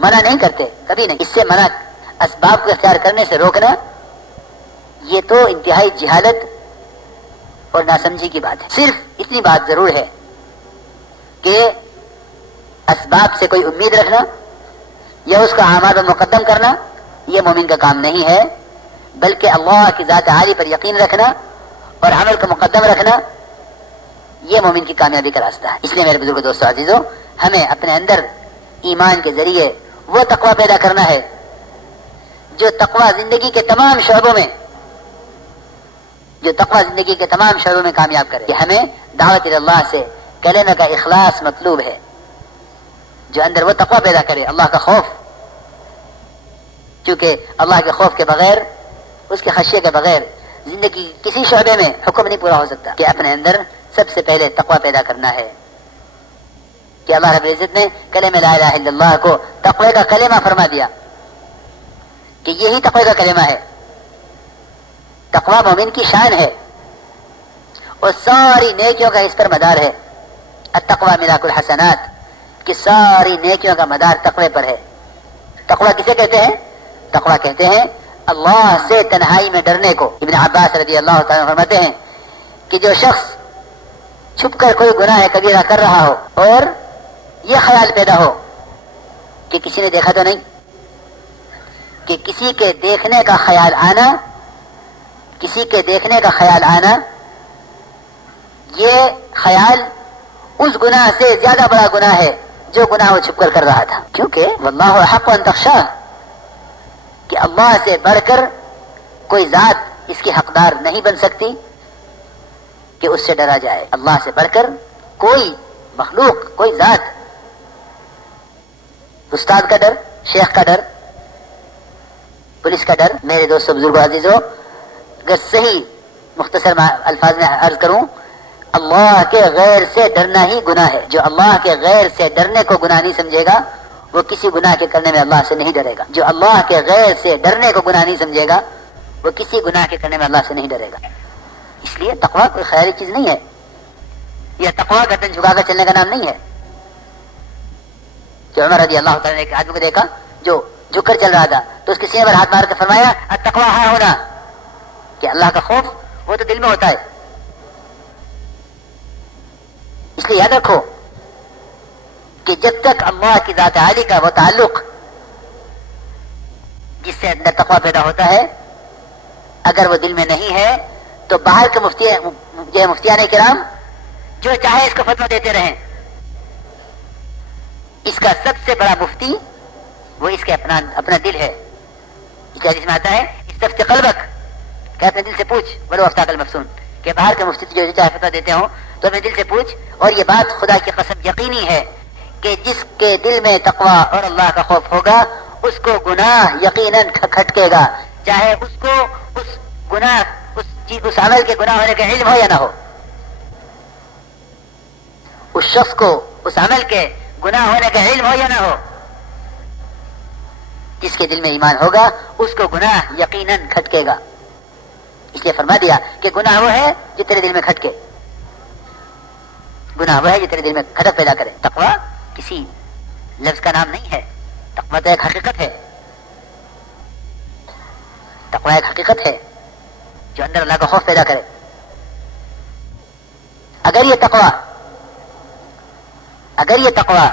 منع نہیں کرتے، کبھی نہیں. اس سے منع، اسباب کو اختیار کرنے سے روکنا، یہ تو انتہائی جہالت اور ناسمجھی کی بات ہے. صرف اتنی بات ضرور ہے کہ اسباب سے کوئی امید رکھنا یا اس کا اعمال میں مقدم کرنا یہ مومن کا کام نہیں ہے، بلکہ اللہ کی ذات عالی پر یقین رکھنا اور عمل کو مقدم رکھنا یہ مومن کی کامیابی کا راستہ ہے. اس لیے میرے بزرگ دوستو عزیزو، ہمیں اپنے اندر ایمان کے ذریعے وہ تقوی پیدا کرنا ہے جو تقوی زندگی کے تمام شعبوں میں کامیاب کرے. کہ ہمیں دعوت اللہ سے کلمہ کا اخلاص مطلوب ہے جو اندر وہ تقوی پیدا کرے، اللہ کا خوف. کیونکہ اللہ کے خوف کے بغیر، اس کے خشیے کے بغیر زندگی کسی شعبے میں حکم نہیں پورا ہو سکتا. کہ اپنے اندر سب سے پہلے تقوی پیدا کرنا ہے. کہ اللہ رب العزت نے کلمہ لا الہ الا اللہ کو تقوی کا کلمہ فرما دیا کہ یہی تقوی کا کلمہ ہے. تقوی مومن کی شان ہے اور ساری نیکیوں کا اس پر مدار ہے. التقوی ملاک الحسنات، کہ ساری نیکیوں کا مدار تقوی پر ہے. تقوی کسے کہتے ہیں؟ تقوی کہتے ہیں اللہ سے تنہائی میں ڈرنے کو. ابن عباس رضی اللہ تعالیٰ فرماتے ہیں کہ جو شخص چھپ کر کوئی گناہ کبیرہ کر رہا ہو اور یہ خیال پیدا ہو کہ کسی نے دیکھا تو نہیں، کہ کسی کے دیکھنے کا خیال آنا، یہ خیال اس گناہ سے زیادہ بڑا گناہ ہے جو گناہ وہ چھپ کر رہا تھا. کیونکہ واللہ احق ان تخشاہ، کہ اللہ سے بڑھ کر کوئی ذات اس کی حقدار نہیں بن سکتی کہ اس سے ڈرا جائے. اللہ سے بڑھ کر کوئی مخلوق، کوئی ذات. استاد کا ڈر، شیخ کا ڈر، پولیس کا ڈر. میرے دوستو بزرگوں عزیزو، اگر صحیح مختصر الفاظ میں عرض کروں، اللہ کے غیر سے ڈرنا ہی گناہ ہے. جو اللہ کے غیر سے ڈرنے کو گناہ نہیں سمجھے گا وہ کسی گناہ کے کرنے میں اللہ سے نہیں ڈرے گا. جو اللہ کے غیر سے ڈرنے کو گناہ نہیں سمجھے گا وہ کسی گناہ کے کرنے میں اللہ سے نہیں ڈرے گا. اس لیے تقویٰ کوئی خیالی چیز نہیں ہے. یہ تقویٰ گردن جھکا کر چلنے کا نام نہیں ہے. کہ عمر رضی اللہ تعالیٰ نے ایک آدمی کو دیکھا جو جھک کر چل رہا تھا تو اس کے سینے پر ہاتھ مار کر فرمایا التقویٰ ہاں ہونا، کہ اللہ کا خوف وہ تو دل میں ہوتا ہے. اس لیے یاد رکھو کہ جب تک اللہ کی ذات عالی کا وہ تعلق جس سے اندر تقویٰ پیدا ہوتا ہے اگر وہ دل میں نہیں ہے تو باہر کے مفتیان کرام جو چاہے اس کو فتویٰ دیتے رہیں. اس کا سب سے بڑا مفتی وہ اس کے اپنا دل ہے. اس حدیث میں آتا ہے استفتی قلبک، کہ اپنے دل سے پوچھ ولو افتاک المفتون، کہ باہر کے مفتی جو چاہے فتویٰ دیتے ہوں تو اپنے دل سے پوچھ. اور یہ بات خدا کی قسم یقینی ہے کہ جس کے دل میں تقویٰ اور اللہ کا خوف ہوگا اس کو گناہ یقیناً کھٹکے گا، چاہے اس کو اس عمل کے گناہ ہونے کا علم ہو یا نہ ہو. اس شخص کو اس عمل کے گناہ ہونے کا علم ہو یا نہ ہو، جس کے دل میں ایمان ہوگا اس کو گناہ یقیناً کھٹکے گا. اس لیے فرما دیا کہ گناہ وہ ہے جو تیرے دل میں کھٹکے، گناہ وہ ہے جو تیرے دل میں کھٹک پیدا کرے. تقویٰ کسی لفظ کا نام نہیں ہے، تقویٰ تو ایک حقیقت ہے. تقویٰ ایک حقیقت ہے جو اندر اللہ کا خوف پیدا کرے. اگر یہ تقویٰ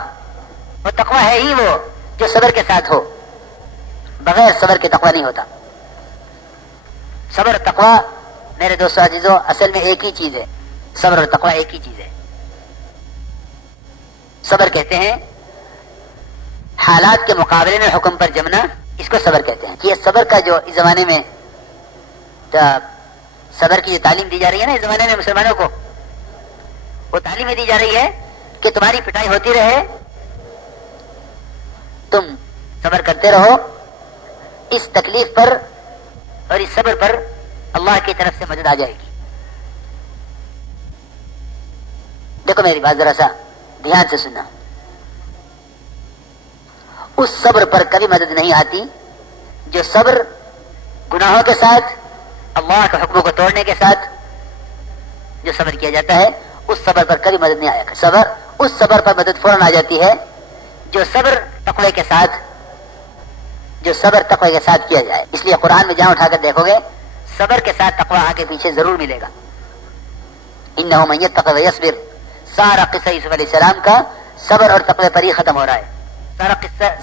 وہ تقویٰ ہے ہی وہ جو صبر کے ساتھ ہو، بغیر صبر کے تقوی نہیں ہوتا. صبر اور تقوی میرے دوستو عزیزو اصل میں ایک ہی چیز ہے. صبر اور تقوی ایک ہی چیز ہے. صبر کہتے ہیں حالات کے مقابلے میں حکم پر جمنا، اس کو صبر کہتے ہیں. یہ صبر کا جو اس زمانے میں صبر کی جو تعلیم دی جا رہی ہے نا اس زمانے میں مسلمانوں کو، وہ تعلیم دی جا رہی ہے کہ تمہاری پٹائی ہوتی رہے، تم صبر کرتے رہو. اس تکلیف پر اور اس صبر پر اللہ کی طرف سے مدد آ جائے گی. دیکھو میری بات ذرا سا دھیان سے سننا. اس صبر پر کبھی مدد نہیں آتی جو صبر گناہوں کے ساتھ، اللہ کے حکموں کو توڑنے کے ساتھ جو صبر کیا جاتا ہے، اس صبر پر کبھی مدد نہیں آیا. صبر اس صبر پر مدد فوراً آ جاتی ہے جو صبر تقوی کے ساتھ، جو صبر تقوی کے ساتھ کیا جائے. اس لیے قرآن میں جہاں اٹھا کر دیکھو گے صبر کے ساتھ تقوی آگے پیچھے ضرور ملے گا. انہ من یتق ویصبر، سارا قصہ یوسف علیہ السلام کا صبر اور تقوی پر ہی ختم ہو رہا ہے.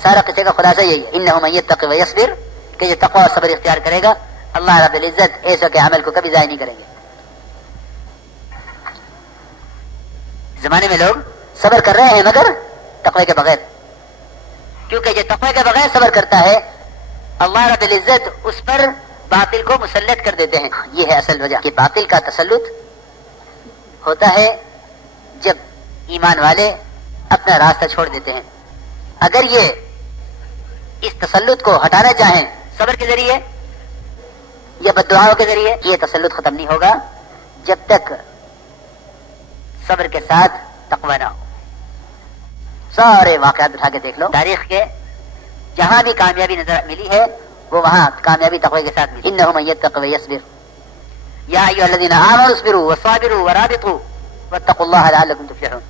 سارا قصے کا خلاصہ یہی ہے، انہ من یتق ویصبر، کہ جو تقوی اور صبر اختیار کرے گا اللہ رب العزت ایسا کے عمل کو کبھی ضائع نہیں کریں گے. زمانے میں لوگ صبر کر رہے ہیں مگر تقوی کے بغیر، کیونکہ جو تقوی کے بغیر صبر کرتا ہے اللہ رب العزت اس پر باطل کو مسلط کر دیتے ہیں. یہ ہے اصل وجہ کہ باطل کا تسلط ہوتا ہے جب ایمان والے اپنا راستہ چھوڑ دیتے ہیں. اگر یہ اس تسلط کو ہٹانا چاہیں صبر کے ذریعے یا بددعاؤں کے ذریعے، یہ تسلط ختم نہیں ہوگا جب تک صبر کے ساتھ تقوی نہ ہو. سارے واقعات اٹھا کے دیکھ لو تاریخ کے، جہاں بھی کامیابی نظر ملی ہے وہ وہاں کامیابی تقوی کے ساتھ ملی. انہ من یتق ویصبر یا ایھا الذین آمنوا اصبروا وصابروا ورابطوا واتقوا اللہ لعلکم تفلحون.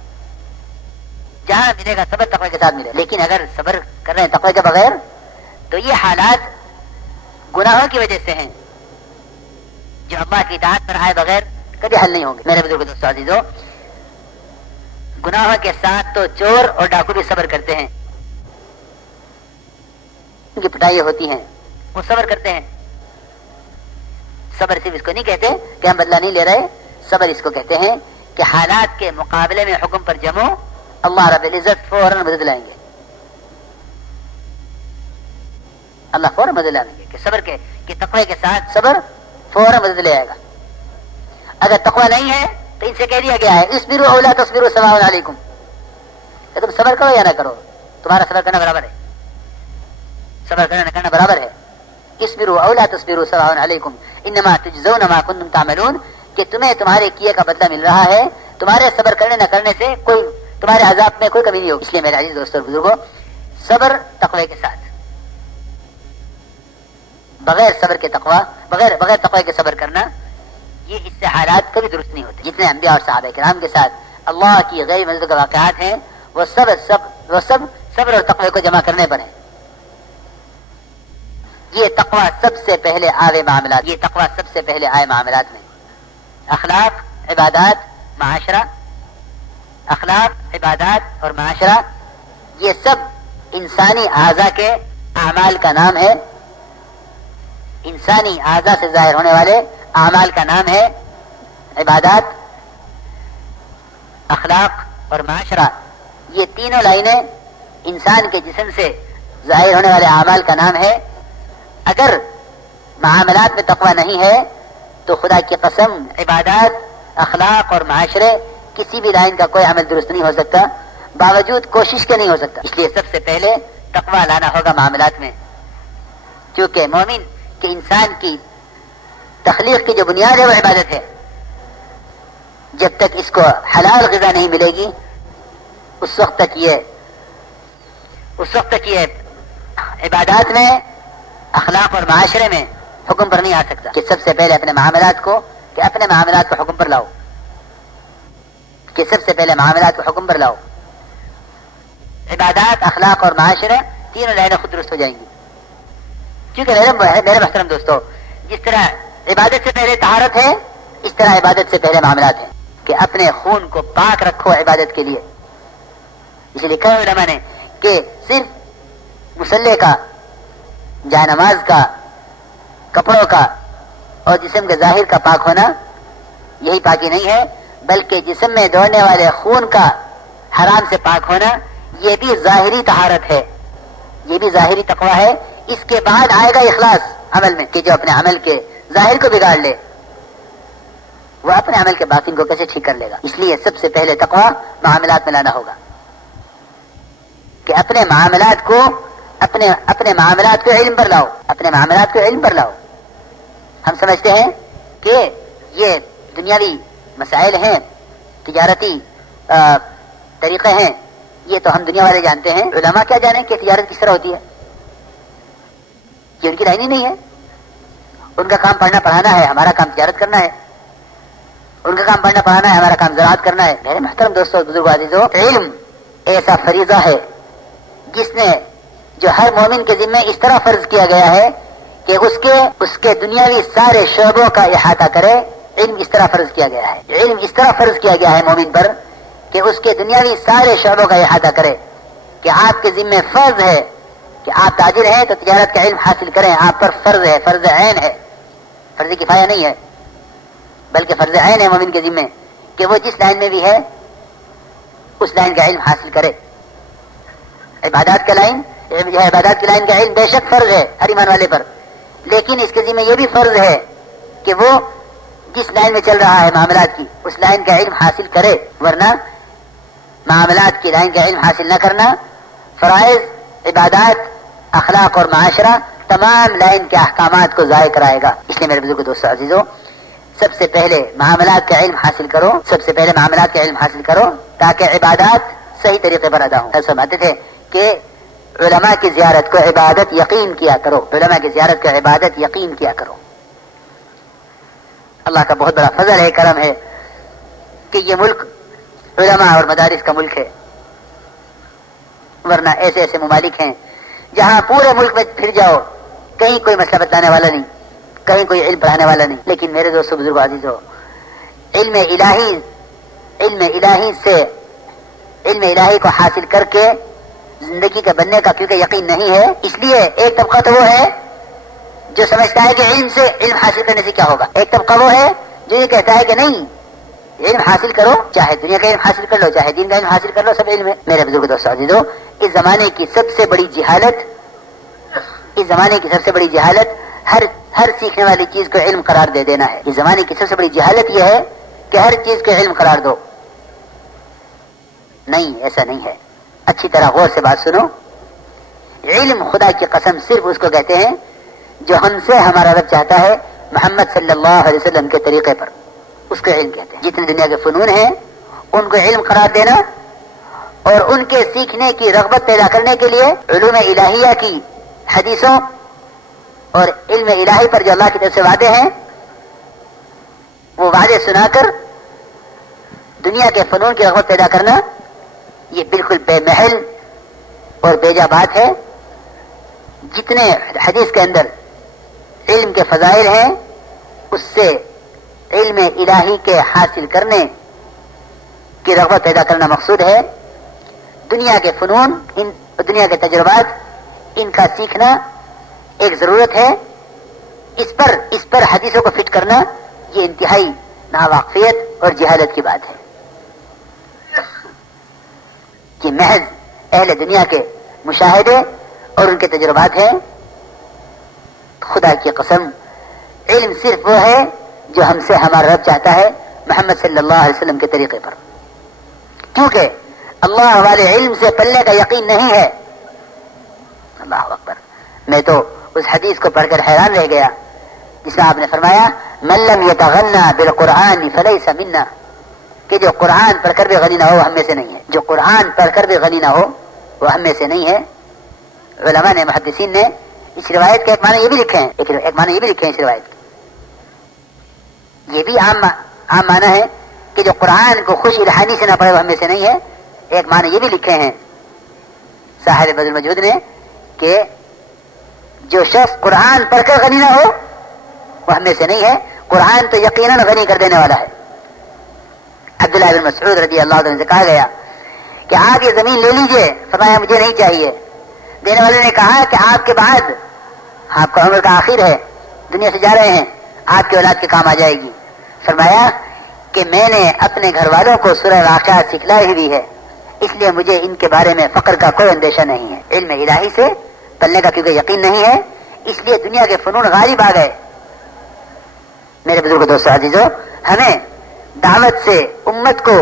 جہاں ملے گا صبر تقوی کے ساتھ ملے. لیکن اگر صبر کر رہے ہیں تقوی کے بغیر تو یہ حالات گناہوں کی وجہ سے ہیں جو اللہ کی اطاعت پر آئے بغیر کبھی حل نہیں ہوں گے. میرے بزرگ دوستو عزیزو، گناہوں کے ساتھ تو چور اور ڈاکو بھی صبر کرتے ہیں. ان کی پٹائی ہوتی ہیں وہ صبر کرتے ہیں. صبر صرف اس کو نہیں کہتے کہ ہم بدلہ نہیں لے رہے، صبر اس کو کہتے ہیں کہ حالات کے مقابلے میں حکم پر جمو، اللہ رب العزت فوراً مدد لائیں گے. اللہ فوراً مدد لائیں گے کہ صبر کے کہ تقوی کے ساتھ صبر فوراً مدد لے آئے گا. اگر تقوی نہیں ہے تو ان سے کہہ دیا گیا ہے اصبروا او لا تصبروا سواء علیکم، کہ تم صبر کرو یا نہ کرو، تمہارا صبر کرنا برابر ہے. صبر کرنا نہ کرنا برابر ہے. اصبروا او لا تصبروا سواء علیکم انما تجزون ما کنتم تعملون، کہ تمہیں تمہارے کیے کا بدلہ مل رہا ہے، تمہارے صبر کرنے نہ کرنے سے کوئی تمہارے عذاب میں کوئی کمی نہیں ہوگی. اس لیے میرے عزیز دوستوں اور بزرگوں، صبر تقوی کے ساتھ، بغیر صبر کے تقوی، بغیر تقوی کے صبر کرنا، یہ اس سے حالات کبھی درست نہیں ہوتے. جتنے انبیاء اور صحابہ کرام کے ساتھ اللہ کی غیر منزل کے واقعات ہیں وہ سب صبر اور تقوی کو جمع کرنے پر ہیں. یہ تقوی سب سے پہلے آئے معاملات، یہ تقوی سب سے پہلے آئے معاملات میں. اخلاق، عبادات، معاشرہ، اخلاق، عبادات اور معاشرہ، یہ سب انسانی اعضاء کے اعمال کا نام ہے. انسانی اعضاء سے ظاہر ہونے والے اعمال کا نام ہے عبادات، اخلاق اور معاشرہ. یہ تینوں لائنیں انسان کے جسم سے ظاہر ہونے والے اعمال کا نام ہے. اگر معاملات میں تقوی نہیں ہے تو خدا کی قسم عبادات، اخلاق اور معاشرے کسی بھی لائن کا کوئی عمل درست نہیں ہو سکتا، باوجود کوشش کے نہیں ہو سکتا. اس لیے سب سے پہلے تقوی لانا ہوگا معاملات میں، کیونکہ مومن کہ انسان کی تخلیق کی جو بنیاد ہے وہ عبادت ہے. جب تک اس کو حلال غذا نہیں ملے گی اس وقت تک یہ عبادات میں، اخلاق اور معاشرے میں حکم پر نہیں آ سکتا. کہ سب سے پہلے اپنے معاملات کو حکم پر لاؤ، کہ سب سے پہلے معاملات کو حکم پر لاؤ. عبادات، اخلاق اور معاشرے تینوں لائنیں خود درست ہو جائیں گی. کیونکہ میرے محترم دوستو، جس طرح عبادت سے پہلے طہارت ہے اس طرح عبادت سے پہلے معاملات ہیں. کہ اپنے خون کو پاک رکھو عبادت کے لیے. اسی لیے کہا علماء نے کہ صرف مصلی کا جائے نماز کا، کپڑوں کا اور جسم کے ظاہر کا پاک ہونا یہی پاکی نہیں ہے، بلکہ جسم میں دوڑنے والے خون کا حرام سے پاک ہونا یہ بھی ظاہری طہارت ہے، یہ بھی ظاہری تقویٰ ہے۔ اس کے بعد آئے گا اخلاص عمل میں، کہ جو اپنے عمل کے ظاہر کو بگاڑ لے وہ اپنے عمل کے باطن کو کیسے ٹھیک کر لے گا۔ اس لیے سب سے پہلے تقویٰ معاملات میں لانا ہوگا، کہ اپنے معاملات کو علم پر لاؤ، اپنے معاملات کو علم پر لاؤ۔ ہم سمجھتے ہیں کہ یہ دنیاوی مسائل ہیں، تجارتی طریقے ہیں، یہ تو ہم دنیا والے جانتے ہیں، علماء کیا جانیں کہ تجارت کس طرح ہوتی ہے؟ یہ ان کی لائن ہی نہیں ہے۔ ان کا کام پڑھنا پڑھانا ہے، ہمارا کام تجارت کرنا ہے۔ ان کا کام پڑھنا پڑھانا ہے، ہمارا کام زراعت کرنا ہے۔ میرے محترم دوستو، بزرگ عزیزو، علم ایسا فریضہ ہے جو ہر مومن کے ذمہ اس طرح فرض کیا گیا ہے کہ اس کے دنیاوی سارے شعبوں کا احاطہ کرے۔ علم اس طرح فرض کیا گیا ہے، علم اس طرح فرض کیا گیا ہے مومن پر کہ اس کے دنیاوی سارے شعبوں کا احاطہ کرے، کہ آپ کے ذمہ فرض ہے کہ آپ تاجر ہیں تو تجارت کا علم حاصل کریں، آپ پر فرض ہے، فرض عین ہے، فرض کفایہ نہیں ہے بلکہ فرض عین ہے مومن کے ذمہ کہ وہ جس لائن میں بھی ہے اس لائن کا علم حاصل کرے۔ عبادات کی لائن کا علم بے شک فرض ہے ہر ایمان والے پر، لیکن اس کے ذمہ یہ بھی فرض ہے کہ وہ جس لائن میں چل رہا ہے معاملات کی، اس لائن کا علم حاصل کرے، ورنہ معاملات کی لائن کا علم حاصل نہ کرنا فرائض، عبادات، اخلاق اور معاشرہ تمام لائن کے احکامات کو ضائع کرائے گا۔ اس لیے میرے بزرگ دوستو عزیزو، سب سے پہلے معاملات کا علم حاصل کرو تاکہ عبادات صحیح طریقے پر ادا ہوں۔ فرماتے تھے کہ علماء کی زیارت کو عبادت یقین کیا کرو۔ اللہ کا بہت بڑا فضل ہے، کرم ہے کہ یہ ملک علماء اور مدارس کا ملک ہے، ورنہ ایسے ایسے ممالک ہیں جہاں پورے ملک میں پھر جاؤ کہیں کوئی مسئلہ بتانے والا نہیں، کہیں کوئی علم پڑھانے والا نہیں۔ لیکن میرے دوستو، بزرگ عزیزو، علم الہی کو حاصل کر کے زندگی کے بننے کا کیونکہ یقین نہیں ہے، اس لیے ایک طبقہ تو وہ ہے جو سمجھتا ہے کہ علم حاصل کرنے سے کیا ہوگا، ایک طبقہ وہ ہے جو یہ کہتا ہے کہ نہیں، علم حاصل کرو، چاہے دنیا کا علم حاصل کر لو، چاہے دین کا علم حاصل کر لو، سب علم ہے۔ میرے بزرگ دوستو عزیزو، اس زمانے کی سب سے بڑی جہالت ہر سیکھنے والی چیز کو علم قرار دے دینا ہے۔ اس زمانے کی سب سے بڑی جہالت یہ ہے کہ ہر چیز کو علم قرار دو۔ نہیں، ایسا نہیں ہے۔ اچھی طرح غور سے بات سنو، علم خدا کی قسم صرف اس کو کہتے ہیں جو ہم سے ہمارا رب چاہتا ہے محمد صلی اللہ علیہ وسلم کے طریقے پر، اس کو علم کہتے ہیں۔ جتنے دنیا کے فنون ہیں ان کو علم قرار دینا اور ان کے سیکھنے کی رغبت پیدا کرنے کے لیے علوم الہیہ کی حدیثوں اور علم الہی پر جو اللہ کی طرف سے وعدے ہیں وہ وعدے سنا کر دنیا کے فنون کی رغبت پیدا کرنا، یہ بالکل بے محل اور بے جا بات ہے۔ جتنے حدیث کے اندر علم کے فضائل ہیں اس سے علم الہی کے حاصل کرنے کی رغبت پیدا کرنا مقصود ہے۔ دنیا کے فنون، دنیا کے تجربات، ان کا سیکھنا ایک ضرورت ہے، اس پر حدیثوں کو فٹ کرنا یہ انتہائی ناواقفیت اور جہالت کی بات ہے کہ محض اہل دنیا کے مشاہدے اور ان کے تجربات ہیں۔ خدا کی قسم، علم صرف وہ ہے جو ہم سے ہمارا رب چاہتا ہے محمد صلی اللہ علیہ وسلم کے طریقے پر، کیونکہ اللہ والے علم سے پلنے کا یقین نہیں ہے۔ اللہ اکبر! میں تو اس حدیث کو پڑھ کر حیران رہ گیا جس میں آپ نے فرمایا من لم یتغنى بالقرآن فلیس منا، کہ جو قرآن پڑھ کر بھی غنی نہ ہو وہ ہم میں سے نہیں ہے۔ جو قرآن پڑھ کر بھی غنی نہ ہو وہ ہم میں سے نہیں ہے۔ علماء نے، محدثین نے اس روایت کے ایک معنی یہ بھی لکھے ہیں، اس روایت کے یہ بھی عام معنی ہے کہ جو قرآن کو خوش الحانی سے نہ پڑھے وہ ہم میں سے نہیں ہے۔ ایک معنی یہ بھی لکھے ہیں صاحب بدر المجہود نے کہ جو شخص قرآن پڑھ کر غنی نہ ہو وہ ہم میں سے نہیں ہے۔ قرآن تو یقیناً غنی کر دینے والا ہے۔ عبداللہ بن مسعود رضی اللہ عنہ سے کہا گیا کہ آپ یہ زمین لے لیجئے، فرمایا مجھے نہیں چاہیے۔ دینے والے نے کہا کہ آپ کے بعد آپ کا عمر کا آخر ہے، دنیا سے جا رہے ہیں، آپ کی اولاد کے کام آ جائے گی. فرمایا کہ میں نے اپنے گھر والوں کو سورہ واقعات سکھلائی ہوئی ہے، اس لیے مجھے ان کے بارے میں فقر کا کوئی اندیشہ نہیں ہے. علم الہی سے پلنے کا کیونکہ یقین نہیں ہے، اس لیے دنیا کے فنون غالب آ گئے. میرے بزرگ دوستو عزیزو، ہمیں دعوت سے امت کو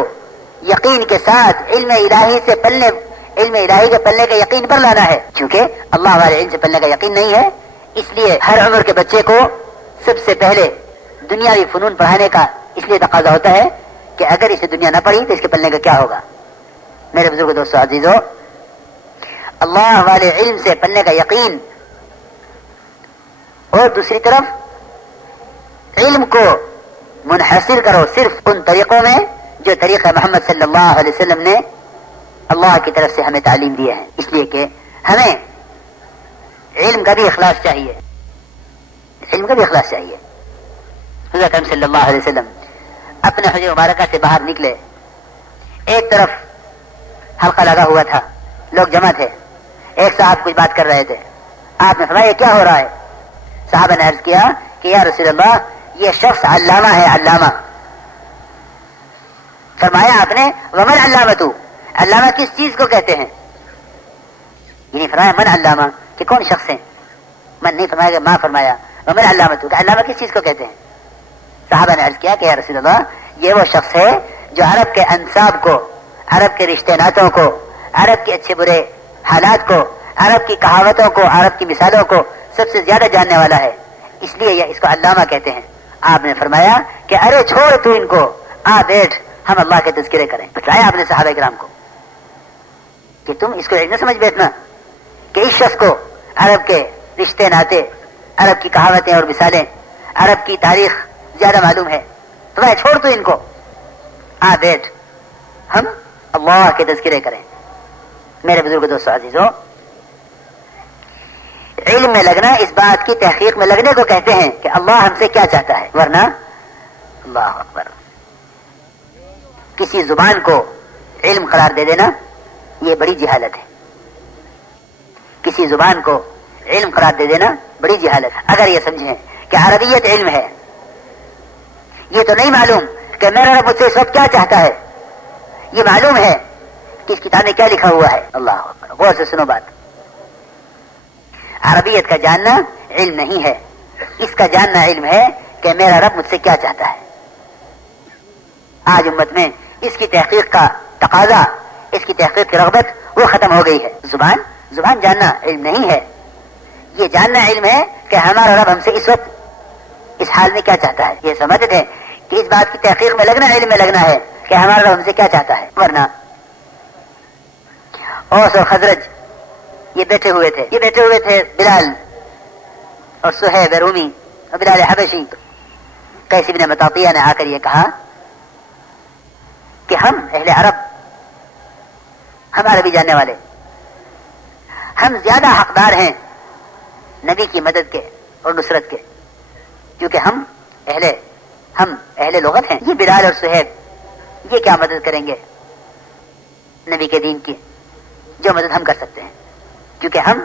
یقین کے ساتھ علم الہی سے پلنے، علم الہی کے پلنے کے یقین پر لانا ہے. کیونکہ اللہ والے علم سے پلنے کا یقین نہیں ہے، اس لیے ہر عمر کے بچے کو سب سے پہلے دنیاوی فنون پڑھانے کا اس لیے تقاضا ہوتا ہے کہ اگر اسے دنیا نہ پڑھی تو اس کے پلنے کا کیا ہوگا. میرے بزرگ دوستو عزیزو، اللہ والے علم سے پلنے کا یقین، اور دوسری طرف علم کو منحصر کرو صرف ان طریقوں میں جو طریقہ محمد صلی اللہ علیہ وسلم نے اللہ کی طرف سے ہمیں تعلیم دی ہے. اس لیے کہ ہمیں علم کا بھی اخلاص چاہیے، علم کا بھی اخلاص چاہیے. حضرت اکرم صلی اللہ علیہ وسلم اپنے حجر مبارکہ سے باہر نکلے، ایک طرف حلقہ لگا ہوا تھا، لوگ جمع تھے، ایک صاحب کچھ بات کر رہے تھے. آپ نے فرمایا کیا ہو رہا ہے؟ صحابہ نے عرض کیا کہ یا رسول اللہ یہ شخص علامہ ہے، علامہ. فرمایا آپ نے ومن علامتو، علامہ کس چیز کو کہتے ہیں؟ یعنی فرمایا من علامہ کہ کون شخص ہے، من نہیں فرمایا کہ ماں فرمایا ومن علامتو کہ علامہ کس چیز کو کہتے ہیں. صحابہ نے عرض کیا کہ یا رسول اللہ یہ وہ شخص ہے جو عرب کے انساب کو، عرب کے رشتے ناتوں کو، عرب کے اچھے برے حالات کو، عرب کی کہاوتوں کو، عرب کی مثالوں کو سب سے زیادہ جاننے والا ہے، اس لیے یہ اس کو علامہ کہتے ہیں. آپ نے فرمایا کہ ارے چھوڑ تو ان کو، آ بیٹھ ہم اللہ کے تذکرے کریں. بتایا آپ نے صحابہ کرام کو کہ تم اس کو نہ سمجھ بیٹھنا کہ اس شخص کو عرب کے رشتے ناتے، عرب کی کہاوتیں اور مثالیں، عرب کی تاریخ زیادہ معلوم ہے. تو چھوڑ تو ان کو، آ بیٹھ ہم اللہ کے تذکرے کریں. میرے بزرگ دوستو عزیزو، علم میں لگنا اس بات کی تحقیق میں لگنے کو کہتے ہیں کہ اللہ ہم سے کیا چاہتا ہے، ورنہ اللہ اکبر کسی زبان کو علم قرار دے دینا یہ بڑی جہالت ہے. کسی زبان کو علم قرار دے دینا بڑی جہالت ہے. اگر یہ سمجھیں کہ عربیت علم ہے، یہ تو نہیں معلوم کہ میرا رب مجھ سے اس وقت کیا چاہتا ہے، یہ معلوم ہے کہ اس کتاب میں کیا لکھا ہوا ہے. اللہ اکبر، غور سے سنو بات. عربیت کا جاننا علم نہیں ہے، اس کا جاننا علم ہے کہ میرا رب مجھ سے کیا چاہتا ہے. آج امت میں اس کی تحقیق کا تقاضا، اس کی تحقیق کی رغبت وہ ختم ہو گئی ہے. زبان جاننا علم نہیں ہے، یہ جاننا علم ہے کہ ہمارا رب ہم سے اس وقت اس حال میں کیا چاہتا ہے. یہ سمجھتے تھے کہ اس بات کی تحقیق میں لگنا علم میں لگنا ہے کہ ہمارا رب ہم سے کیا چاہتا ہے. ورنہ اوس اور خزرج یہ بیٹھے ہوئے تھے بلال اور صہیب رومی اور بلال حبشی. قیس بن مطاطیہ نے آ کر یہ کہا کہ ہم اہل عرب، ہم عربی جاننے والے، ہم زیادہ حقدار ہیں نبی کی مدد کے اور نصرت کے، کیونکہ ہم اہل لغت ہیں. یہ بلال اور صہیب یہ کیا مدد کریں گے نبی کے دین کی جو مدد ہم کر سکتے ہیں، کیونکہ ہم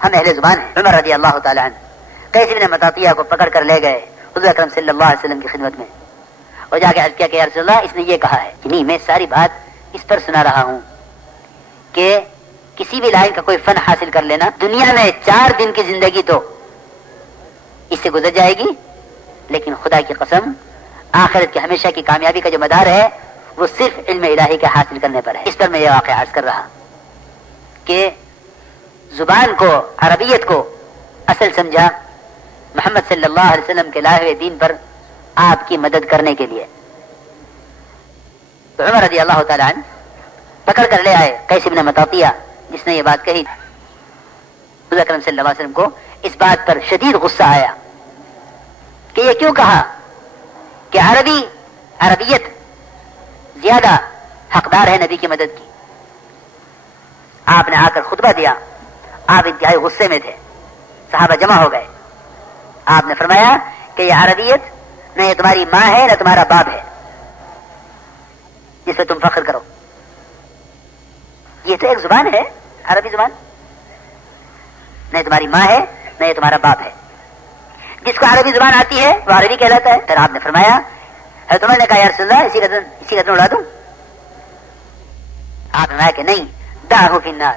اہل زبان ہیں. عمر رضی اللہ تعالی عنہ قیس بن مطاطیہ کو پکڑ کر لے گئے حضور اکرم صلی اللہ علیہ وسلم کی خدمت میں، اور جا کے عرض کیا کہ یا رسول اللہ اس نے یہ کہا ہے کہ نہیں، میں ساری بات اس پر سنا رہا ہوں کہ کسی بھی لائن کا کوئی فن حاصل کر لینا، دنیا میں 4 دن کی زندگی تو اس سے گزر جائے گی، لیکن خدا کی قسم آخرت کی ہمیشہ کی کامیابی کا جو مدار ہے وہ صرف علم الہی کے حاصل کرنے پر ہے. اس پر میں یہ واقعہ عرض کر رہا کہ زبان کو، عربیت کو اصل سمجھا محمد صلی اللہ علیہ وسلم کے لائے ہوئے دین پر آپ کی مدد کرنے کے لیے. تو عمر رضی اللہ تعالی عنہ پکڑ کر لے آئے قیس بن مطاطیہ جس نے یہ بات کہی. حضور اکرم صلی اللہ علیہ وسلم کو اس بات پر شدید غصہ آیا کہ یہ کیوں کہا کہ عربیت زیادہ حقدار ہے نبی کی مدد کی. آپ نے آ کر خطبہ دیا، آپ انتہائی غصے میں تھے، صحابہ جمع ہو گئے. آپ نے فرمایا کہ یہ عربیت نہ یہ تمہاری ماں ہے نہ تمہارا باپ ہے جس پہ تم فخر کرو. یہ تو ایک زبان ہے، عربی زبان، نہ تمہاری ماں ہے نہ یہ تمہارا باپ ہے. جس کو عربی زبان آتی ہے وہ عربی کہلاتا ہے. پھر آپ نے فرمایا, حضرت عمر نے کہا یا رسول اللہ اسی کا دن اڑا دوں؟ آپ نے فرمایا کہ نہیں, دعہ فی النار,